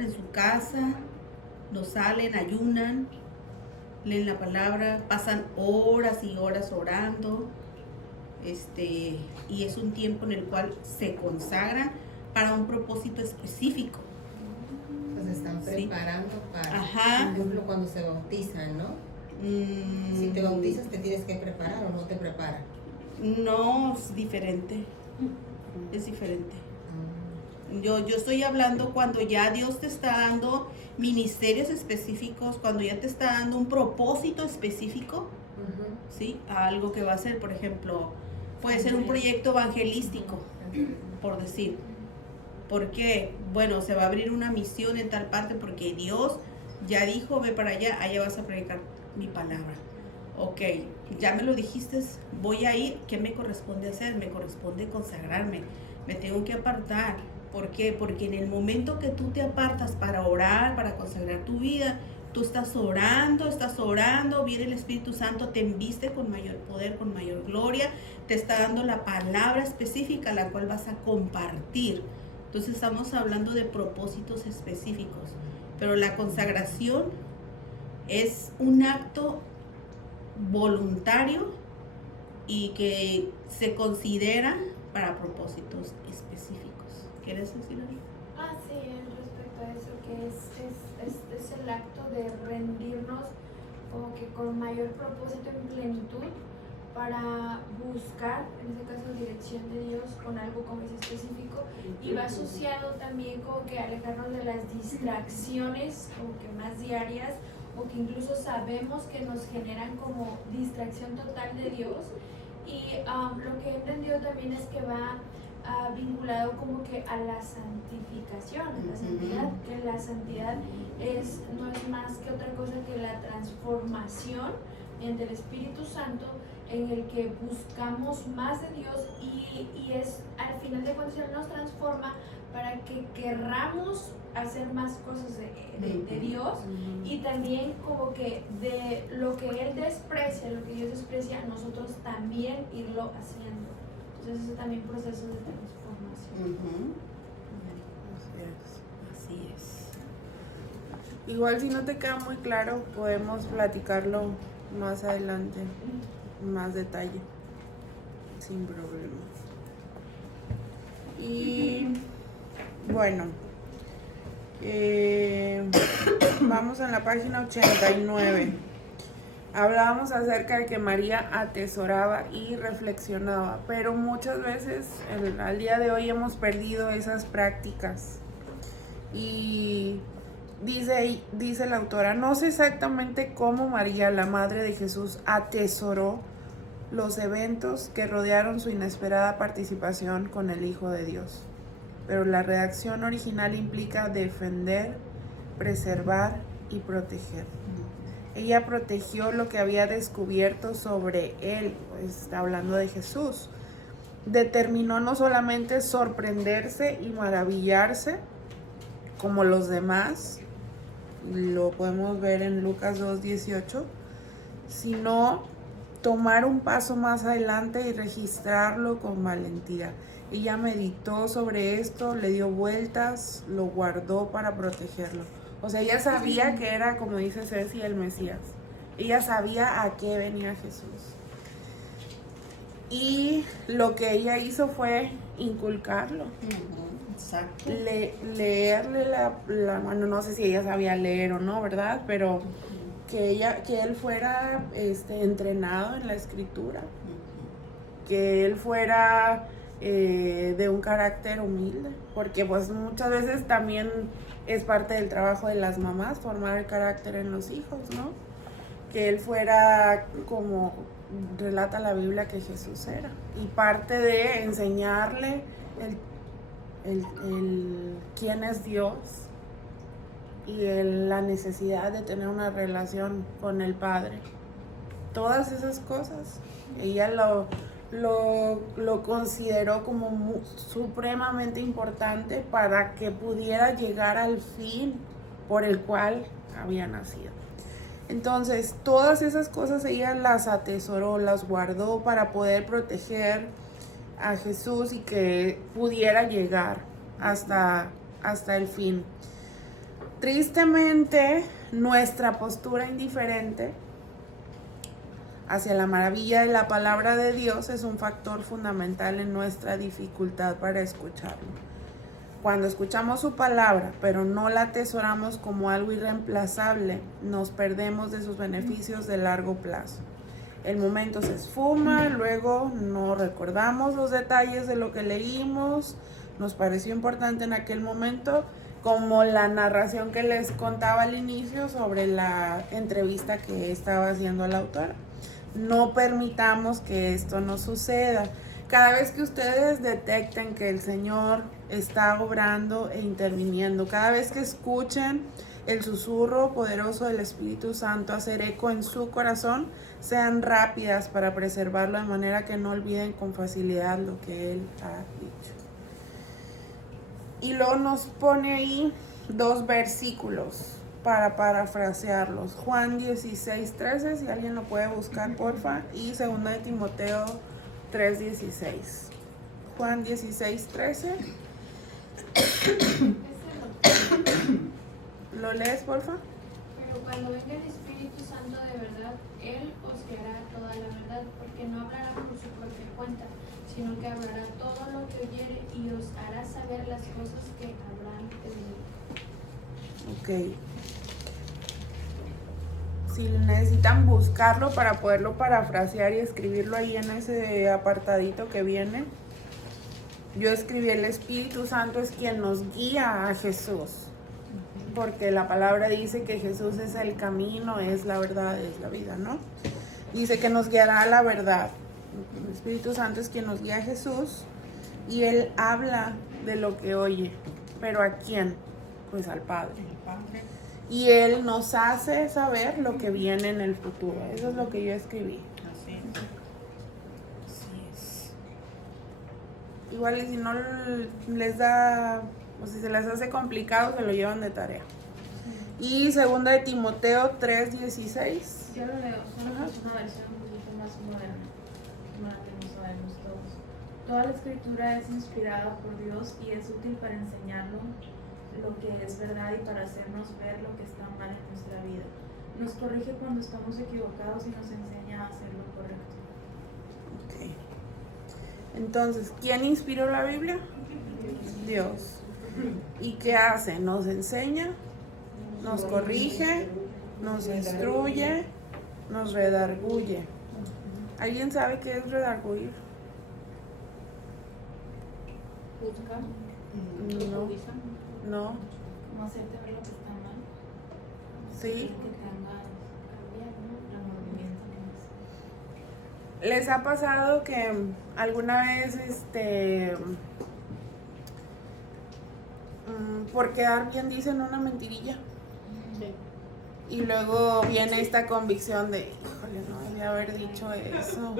en su casa, no salen, ayunan, leen la palabra, pasan horas y horas orando, y es un tiempo en el cual se consagran para un propósito específico. Pues se están preparando para, Ajá. por ejemplo, cuando se bautizan, ¿no? Si te bautizas, te tienes que preparar o no te preparan. No, es diferente. Es diferente. Yo estoy hablando cuando ya Dios te está dando ministerios específicos, cuando ya te está dando un propósito específico, ¿sí? A algo que va a ser, por ejemplo, puede ser un proyecto evangelístico, por decir. Porque, bueno, se va a abrir una misión en tal parte porque Dios ya dijo, ve para allá, allá vas a predicar mi palabra. Ok, ya me lo dijiste, voy a ir, ¿qué me corresponde hacer? Me corresponde consagrarme, me tengo que apartar. ¿Por qué? Porque en el momento que tú te apartas para orar, para consagrar tu vida, Tú estás orando, viene el Espíritu Santo, te embiste con mayor poder, con mayor gloria, te está dando la palabra específica la cual vas a compartir. Entonces estamos hablando de propósitos específicos, pero la consagración es un acto voluntario y que se considera para propósitos específicos. ¿Quieres decir algo? Sí, respecto a eso, que es el acto de rendirnos como que con mayor propósito en plenitud para buscar, en este caso, dirección de Dios con algo como es específico, y va asociado también como que alejarnos de las distracciones como que más diarias, o que incluso sabemos que nos generan como distracción total de Dios. Y lo que he entendido también es que va vinculado como que a la santificación, a la santidad, que la santidad no es más que otra cosa que la transformación mediante el Espíritu Santo, en el que buscamos más de Dios, y es al final de cuentas Él nos transforma para que querramos hacer más cosas de Dios, y también como que de lo que Él desprecia, lo que Dios desprecia, nosotros también irlo haciendo. Entonces eso también proceso de transformación. Así es. Igual si no te queda muy claro, podemos platicarlo más adelante, más detalle, sin problema. Y bueno, vamos a la página 89. Hablábamos acerca de que María atesoraba y reflexionaba, pero muchas veces al día de hoy hemos perdido esas prácticas. Y dice la autora, no sé exactamente cómo María, la madre de Jesús, atesoró los eventos que rodearon su inesperada participación con el Hijo de Dios, pero la redacción original implica defender, preservar y proteger. Ella protegió lo que había descubierto sobre él, pues está hablando de Jesús. Determinó no solamente sorprenderse y maravillarse como los demás, lo podemos ver en Lucas 2:18, sino tomar un paso más adelante y registrarlo con valentía. Ella meditó sobre esto, le dio vueltas, lo guardó para protegerlo. O sea, ella sabía que era, como dice Ceci, el Mesías. Ella sabía a qué venía Jesús. Y lo que ella hizo fue inculcarlo. Exacto. Leerle la mano, no sé si ella sabía leer o no, ¿verdad? Pero que él fuera entrenado en la escritura. Que él fuera de un carácter humilde. Porque pues muchas veces también es parte del trabajo de las mamás formar el carácter en los hijos, ¿no? Que él fuera como relata la Biblia que Jesús era. Y parte de enseñarle el quién es Dios y la necesidad de tener una relación con el Padre. Todas esas cosas, ella lo consideró como supremamente importante para que pudiera llegar al fin por el cual había nacido. Entonces, todas esas cosas ella las atesoró, las guardó para poder proteger a Jesús y que pudiera llegar hasta el fin. Tristemente, nuestra postura indiferente hacia la maravilla de la palabra de Dios es un factor fundamental en nuestra dificultad para escucharlo. Cuando escuchamos su palabra, pero no la atesoramos como algo irreemplazable, nos perdemos de sus beneficios de largo plazo. El momento se esfuma, luego no recordamos los detalles de lo que leímos, nos pareció importante en aquel momento, como la narración que les contaba al inicio sobre la entrevista que estaba haciendo la autora. No permitamos que esto nos suceda. Cada vez que ustedes detecten que el Señor está obrando e interviniendo, cada vez que escuchen el susurro poderoso del Espíritu Santo hacer eco en su corazón, sean rápidas para preservarlo de manera que no olviden con facilidad lo que Él ha dicho. Y luego nos pone ahí 2 versículos para parafrasearlos. Juan 16:13, si alguien lo puede buscar, porfa. Y 2 de Timoteo 3:16. Juan 16:13. ¿Lo lees, porfa? Pero cuando venga el Espíritu Santo de verdad, Él os guiará a toda la verdad, porque no hablará por su propia cuenta, sino que hablará todo lo que oyere y os hará saber las cosas que habrán de venir. Ok. Si necesitan buscarlo para poderlo parafrasear y escribirlo ahí en ese apartadito que viene, yo escribí: el Espíritu Santo es quien nos guía a Jesús, porque la palabra dice que Jesús es el camino, es la verdad, es la vida, ¿no? Dice que nos guiará a la verdad. El Espíritu Santo es quien nos guía a Jesús y Él habla de lo que oye. ¿Pero a quién? Pues al Padre. Y Él nos hace saber lo que viene en el futuro. Eso es lo que yo escribí. Así es. Igual y si no les da, o si se les hace complicado, se lo llevan de tarea. Y 2 de Timoteo 3:16. Yo lo leo, solo es una versión un poquito más moderna, como la que no sabemos todos. Toda la escritura es inspirada por Dios y es útil para enseñarnos lo que es verdad y para hacernos ver lo que está mal en nuestra vida. Nos corrige cuando estamos equivocados y nos enseña a hacer lo correcto. Ok. Entonces, ¿quién inspiró la Biblia? Dios. ¿Y qué hace? Nos enseña, nos corrige, nos instruye, nos redarguye. ¿Alguien sabe qué es redarguir? Juzgar, No. como hacerte ver lo que está mal, Sí. que te hagas cambiar, ¿no? El movimiento que es. ¿Les ha pasado que alguna vez, por quedar bien dicen una mentirilla? Y luego viene esta convicción de, híjole, no debía haber dicho eso.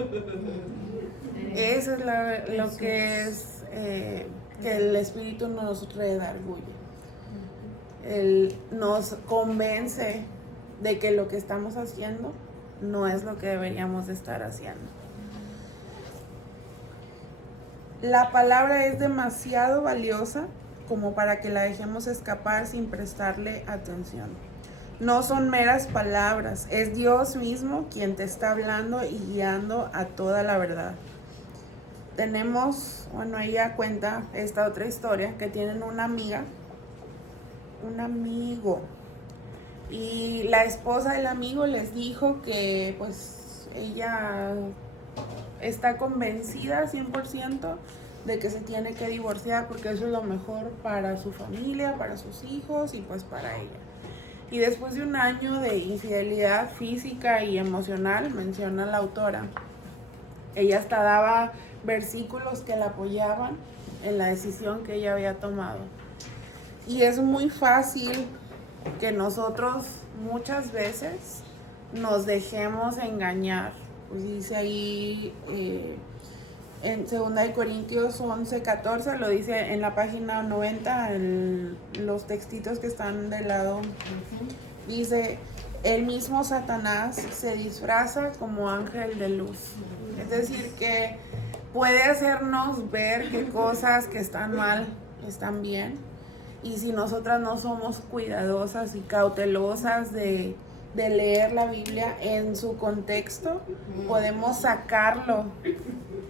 Eso es lo que es que el Espíritu nos redarguye. Él nos convence de que lo que estamos haciendo no es lo que deberíamos de estar haciendo. La palabra es demasiado valiosa como para que la dejemos escapar sin prestarle atención. No son meras palabras, es Dios mismo quien te está hablando y guiando a toda la verdad. Tenemos, ella cuenta esta otra historia, que tienen una amiga, un amigo, y la esposa del amigo les dijo que pues ella está convencida 100% de que se tiene que divorciar porque eso es lo mejor para su familia, para sus hijos y pues para ella. Y después de un año de infidelidad física y emocional, menciona la autora, ella hasta daba versículos que la apoyaban en la decisión que ella había tomado. Y es muy fácil que nosotros muchas veces nos dejemos engañar. Pues dice ahí en 2 de Corintios 11:14, lo dice en la página 90, los textitos que están del lado. Dice, el mismo Satanás se disfraza como ángel de luz. Es decir, que puede hacernos ver que cosas que están mal están bien. Y si nosotras no somos cuidadosas y cautelosas de leer la Biblia en su contexto, podemos sacarlo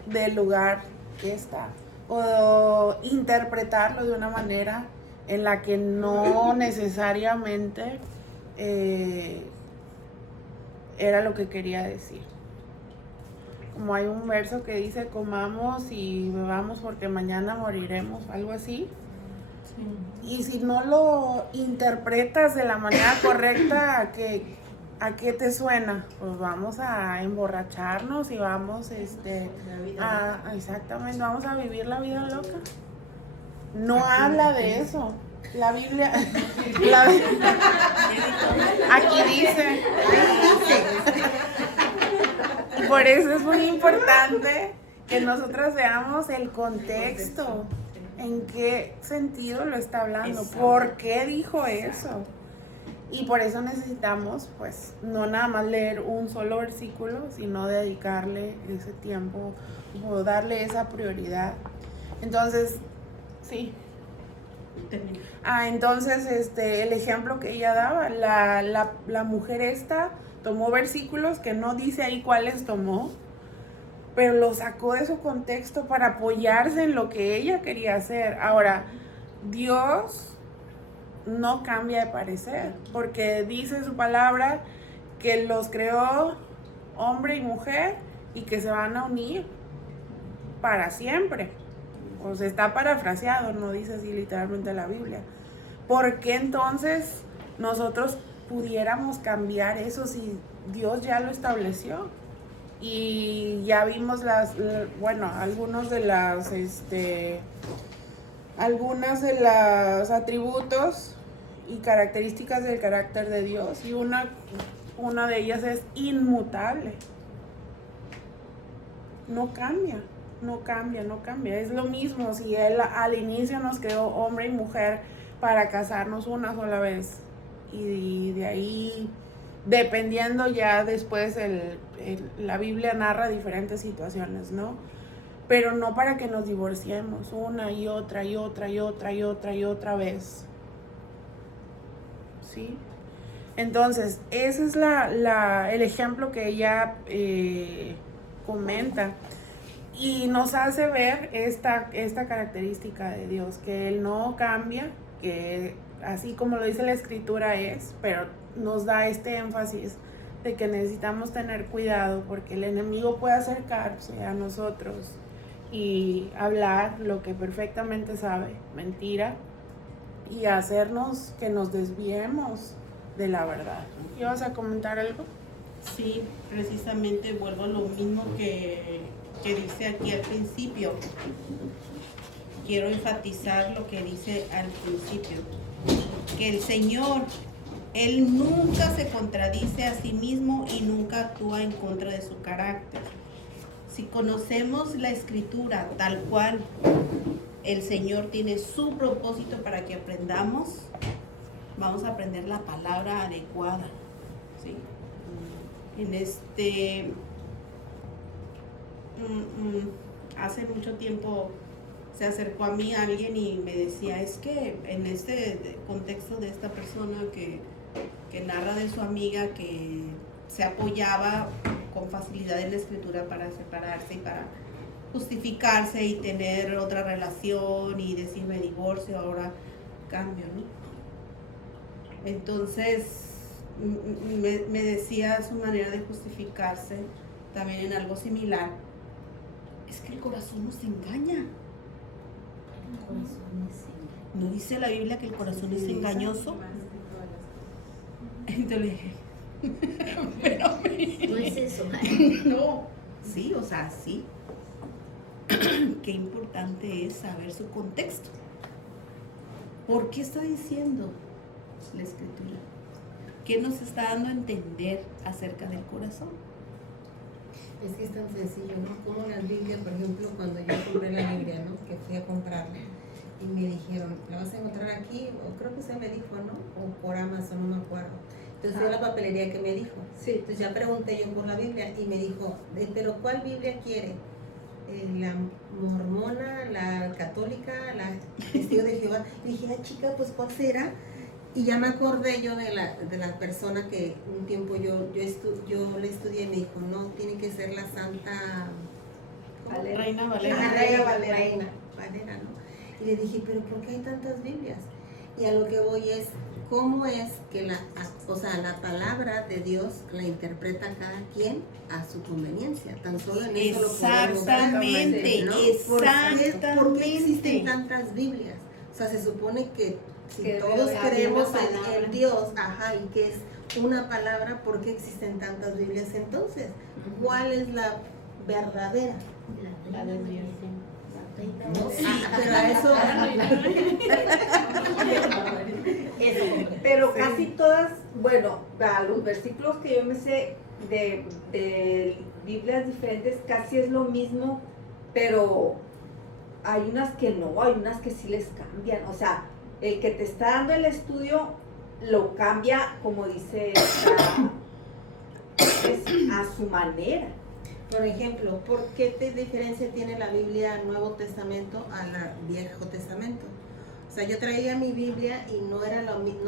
del lugar que está o interpretarlo de una manera en la que no necesariamente era lo que quería decir. Como hay un verso que dice, comamos y bebamos porque mañana moriremos, algo así. Y si no lo interpretas de la manera correcta, ¿a qué te suena? Pues vamos a emborracharnos y vamos exactamente, vamos a vivir la vida loca. No habla de eso. La Biblia aquí dice. Y por eso es muy importante que nosotras veamos el contexto. ¿En qué sentido lo está hablando? ¿Por qué dijo eso? Y por eso necesitamos, pues, no nada más leer un solo versículo, sino dedicarle ese tiempo o darle esa prioridad. Entonces, sí. Entonces, el ejemplo que ella daba, la mujer esta tomó versículos que no dice ahí cuáles tomó, pero lo sacó de su contexto para apoyarse en lo que ella quería hacer. Ahora, Dios no cambia de parecer, porque dice su palabra que los creó hombre y mujer y que se van a unir para siempre. O sea, está parafraseado, no dice así literalmente la Biblia. ¿Por qué entonces nosotros pudiéramos cambiar eso si Dios ya lo estableció? Y ya vimos algunos de los atributos y características del carácter de Dios, y una de ellas es inmutable. No cambia. Es lo mismo si Él al inicio nos creó hombre y mujer para casarnos una sola vez, y de ahí, dependiendo ya después, la Biblia narra diferentes situaciones, ¿no? Pero no para que nos divorciemos una y otra vez. ¿Sí? Entonces, ese es el ejemplo que ella comenta. Y nos hace ver esta característica de Dios, que Él no cambia, que así como lo dice la Escritura pero nos da este énfasis de que necesitamos tener cuidado porque el enemigo puede acercarse a nosotros y hablar lo que perfectamente sabe, mentira, y hacernos que nos desviemos de la verdad. ¿Ibas a comentar algo? Sí, precisamente vuelvo a lo mismo que dice aquí al principio. Quiero enfatizar lo que dice al principio, que el Señor, Él nunca se contradice a sí mismo y nunca actúa en contra de su carácter. Si conocemos la Escritura tal cual el Señor tiene su propósito para que aprendamos, vamos a aprender la palabra adecuada, ¿sí? Hace mucho tiempo se acercó a mí alguien y me decía, es que en este contexto de esta persona que narra de su amiga que se apoyaba con facilidad en la Escritura para separarse y para justificarse y tener otra relación y decirme divorcio, ahora cambio, ¿no? Entonces me decía su manera de justificarse también en algo similar. Es que el corazón nos engaña. ¿No dice la Biblia que el corazón es engañoso? Entonces le dije, No es eso. no, sí, o sea, sí. Qué importante es saber su contexto. ¿Por qué está diciendo la Escritura? ¿Qué nos está dando a entender acerca del corazón? Es que es tan sencillo, ¿no? Como las Biblias, por ejemplo, cuando yo compré la Biblia, ¿no? Que fui a comprarla y me dijeron, ¿la vas a encontrar aquí? O creo que usted me dijo, ¿no? O por Amazon, no me acuerdo. Entonces fui a la papelería que me dijo. Sí. Entonces ya pregunté yo por la Biblia y me dijo, ¿pero cuál Biblia quiere? La mormona, la católica, la testigo de Jehová. Y dije, ay chica, pues ¿cuál será? Y ya me acordé yo de la persona que un tiempo yo le estudié y me dijo, no, tiene que ser la Santa Reina Valera. Reina Valera, ¿no? Y le dije, pero ¿por qué hay tantas Biblias? Y a lo que voy es, ¿cómo es que la palabra de Dios la interpreta cada quien a su conveniencia? Tan solo en eso lo podemos ver, Exactamente, ¿no? exactamente. ¿Por qué existen tantas Biblias? O sea, se supone que si que todos creemos en Dios, y que es una palabra, ¿por qué existen tantas Biblias entonces? ¿Cuál es la verdadera? La de Dios. No, sí, pero a eso... Pero casi todas, bueno, a los versículos que yo me sé de Biblias diferentes, casi es lo mismo, pero hay unas que no, hay unas que sí les cambian. O sea, el que te está dando el estudio lo cambia, como dice a su manera. Por ejemplo, ¿por qué diferencia tiene la Biblia Nuevo Testamento a la Viejo Testamento? O sea, yo traía mi Biblia y no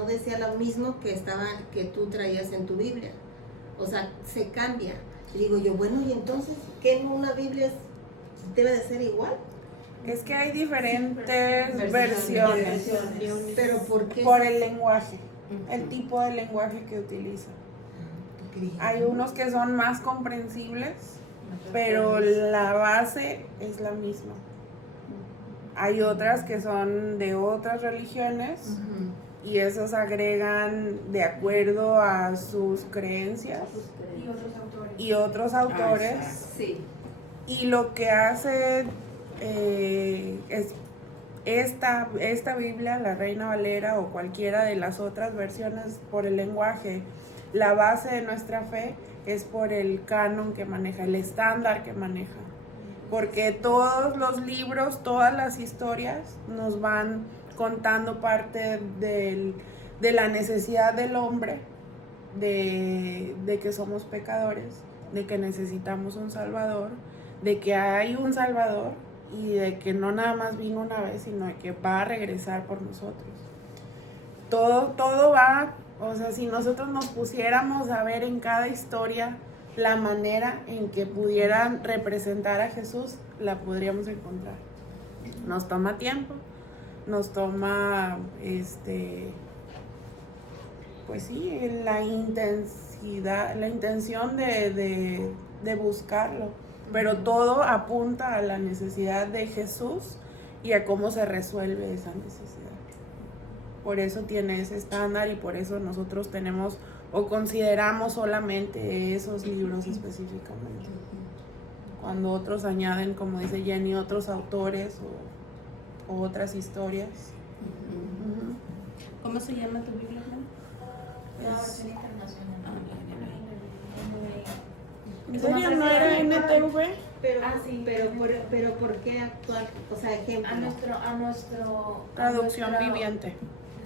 decía lo mismo que tú traías en tu Biblia. O sea, se cambia. Y digo yo, bueno, ¿y entonces qué en una Biblia debe de ser igual? Es que hay diferentes versiones. Pero ¿por qué? Por el lenguaje, el tipo de lenguaje que utiliza. Hay unos que son más comprensibles, pero la base es la misma. Hay otras que son de otras religiones y esos agregan de acuerdo a sus creencias y otros autores. Sí. Y lo que hace es esta Biblia, la Reina Valera o cualquiera de las otras versiones por el lenguaje, la base de nuestra fe es por el canon que maneja, el estándar que maneja. Porque todos los libros, todas las historias nos van contando parte de la necesidad del hombre, de que somos pecadores, de que necesitamos un Salvador, de que hay un Salvador y de que no nada más vino una vez, sino de que va a regresar por nosotros. Todo va, o sea, si nosotros nos pusiéramos a ver en cada historia la manera en que pudieran representar a Jesús, la podríamos encontrar. Nos toma tiempo, nos toma, pues sí, la intención de buscarlo, pero todo apunta a la necesidad de Jesús y a cómo se resuelve esa necesidad. Por eso tiene ese estándar y por eso nosotros tenemos o consideramos solamente esos libros específicamente. Cuando otros añaden, como dice Jenny, otros autores o otras historias. ¿Cómo se llama tu Biblia, Juan? La versión internacional. ¿En serio no era NTV? Pero ¿por qué actuar? O sea, ejemplo. A nuestro Traducción viviente.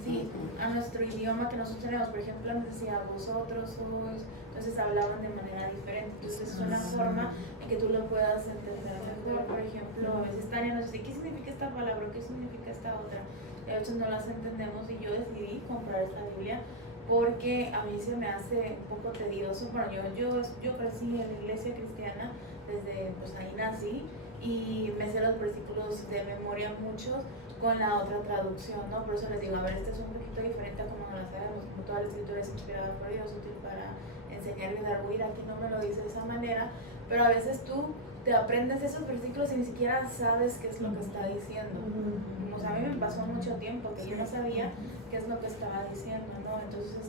Sí, a nuestro idioma que nosotros tenemos, por ejemplo, nos decía vosotros sois, entonces hablaban de manera diferente, entonces es una forma en que tú lo puedas entender mejor. Por ejemplo, a veces Tania nos dice, ¿qué significa esta palabra? ¿Qué significa esta otra? Y a veces no las entendemos y yo decidí comprar esta Biblia porque a mí se me hace un poco tedioso. Bueno, yo crecí en la iglesia cristiana, desde pues ahí nací y me sé los versículos de memoria muchos con la otra traducción, ¿no? Por eso les digo, a ver, este es un poquito diferente a como no lo sabemos, como toda la escritura es inspirada por Dios, útil para enseñar y dar vida, aquí no me lo dice de esa manera, pero a veces tú te aprendes esos versículos y ni siquiera sabes qué es lo que está diciendo. O sea, a mí me pasó mucho tiempo que yo no sabía qué es lo que estaba diciendo, ¿no? Entonces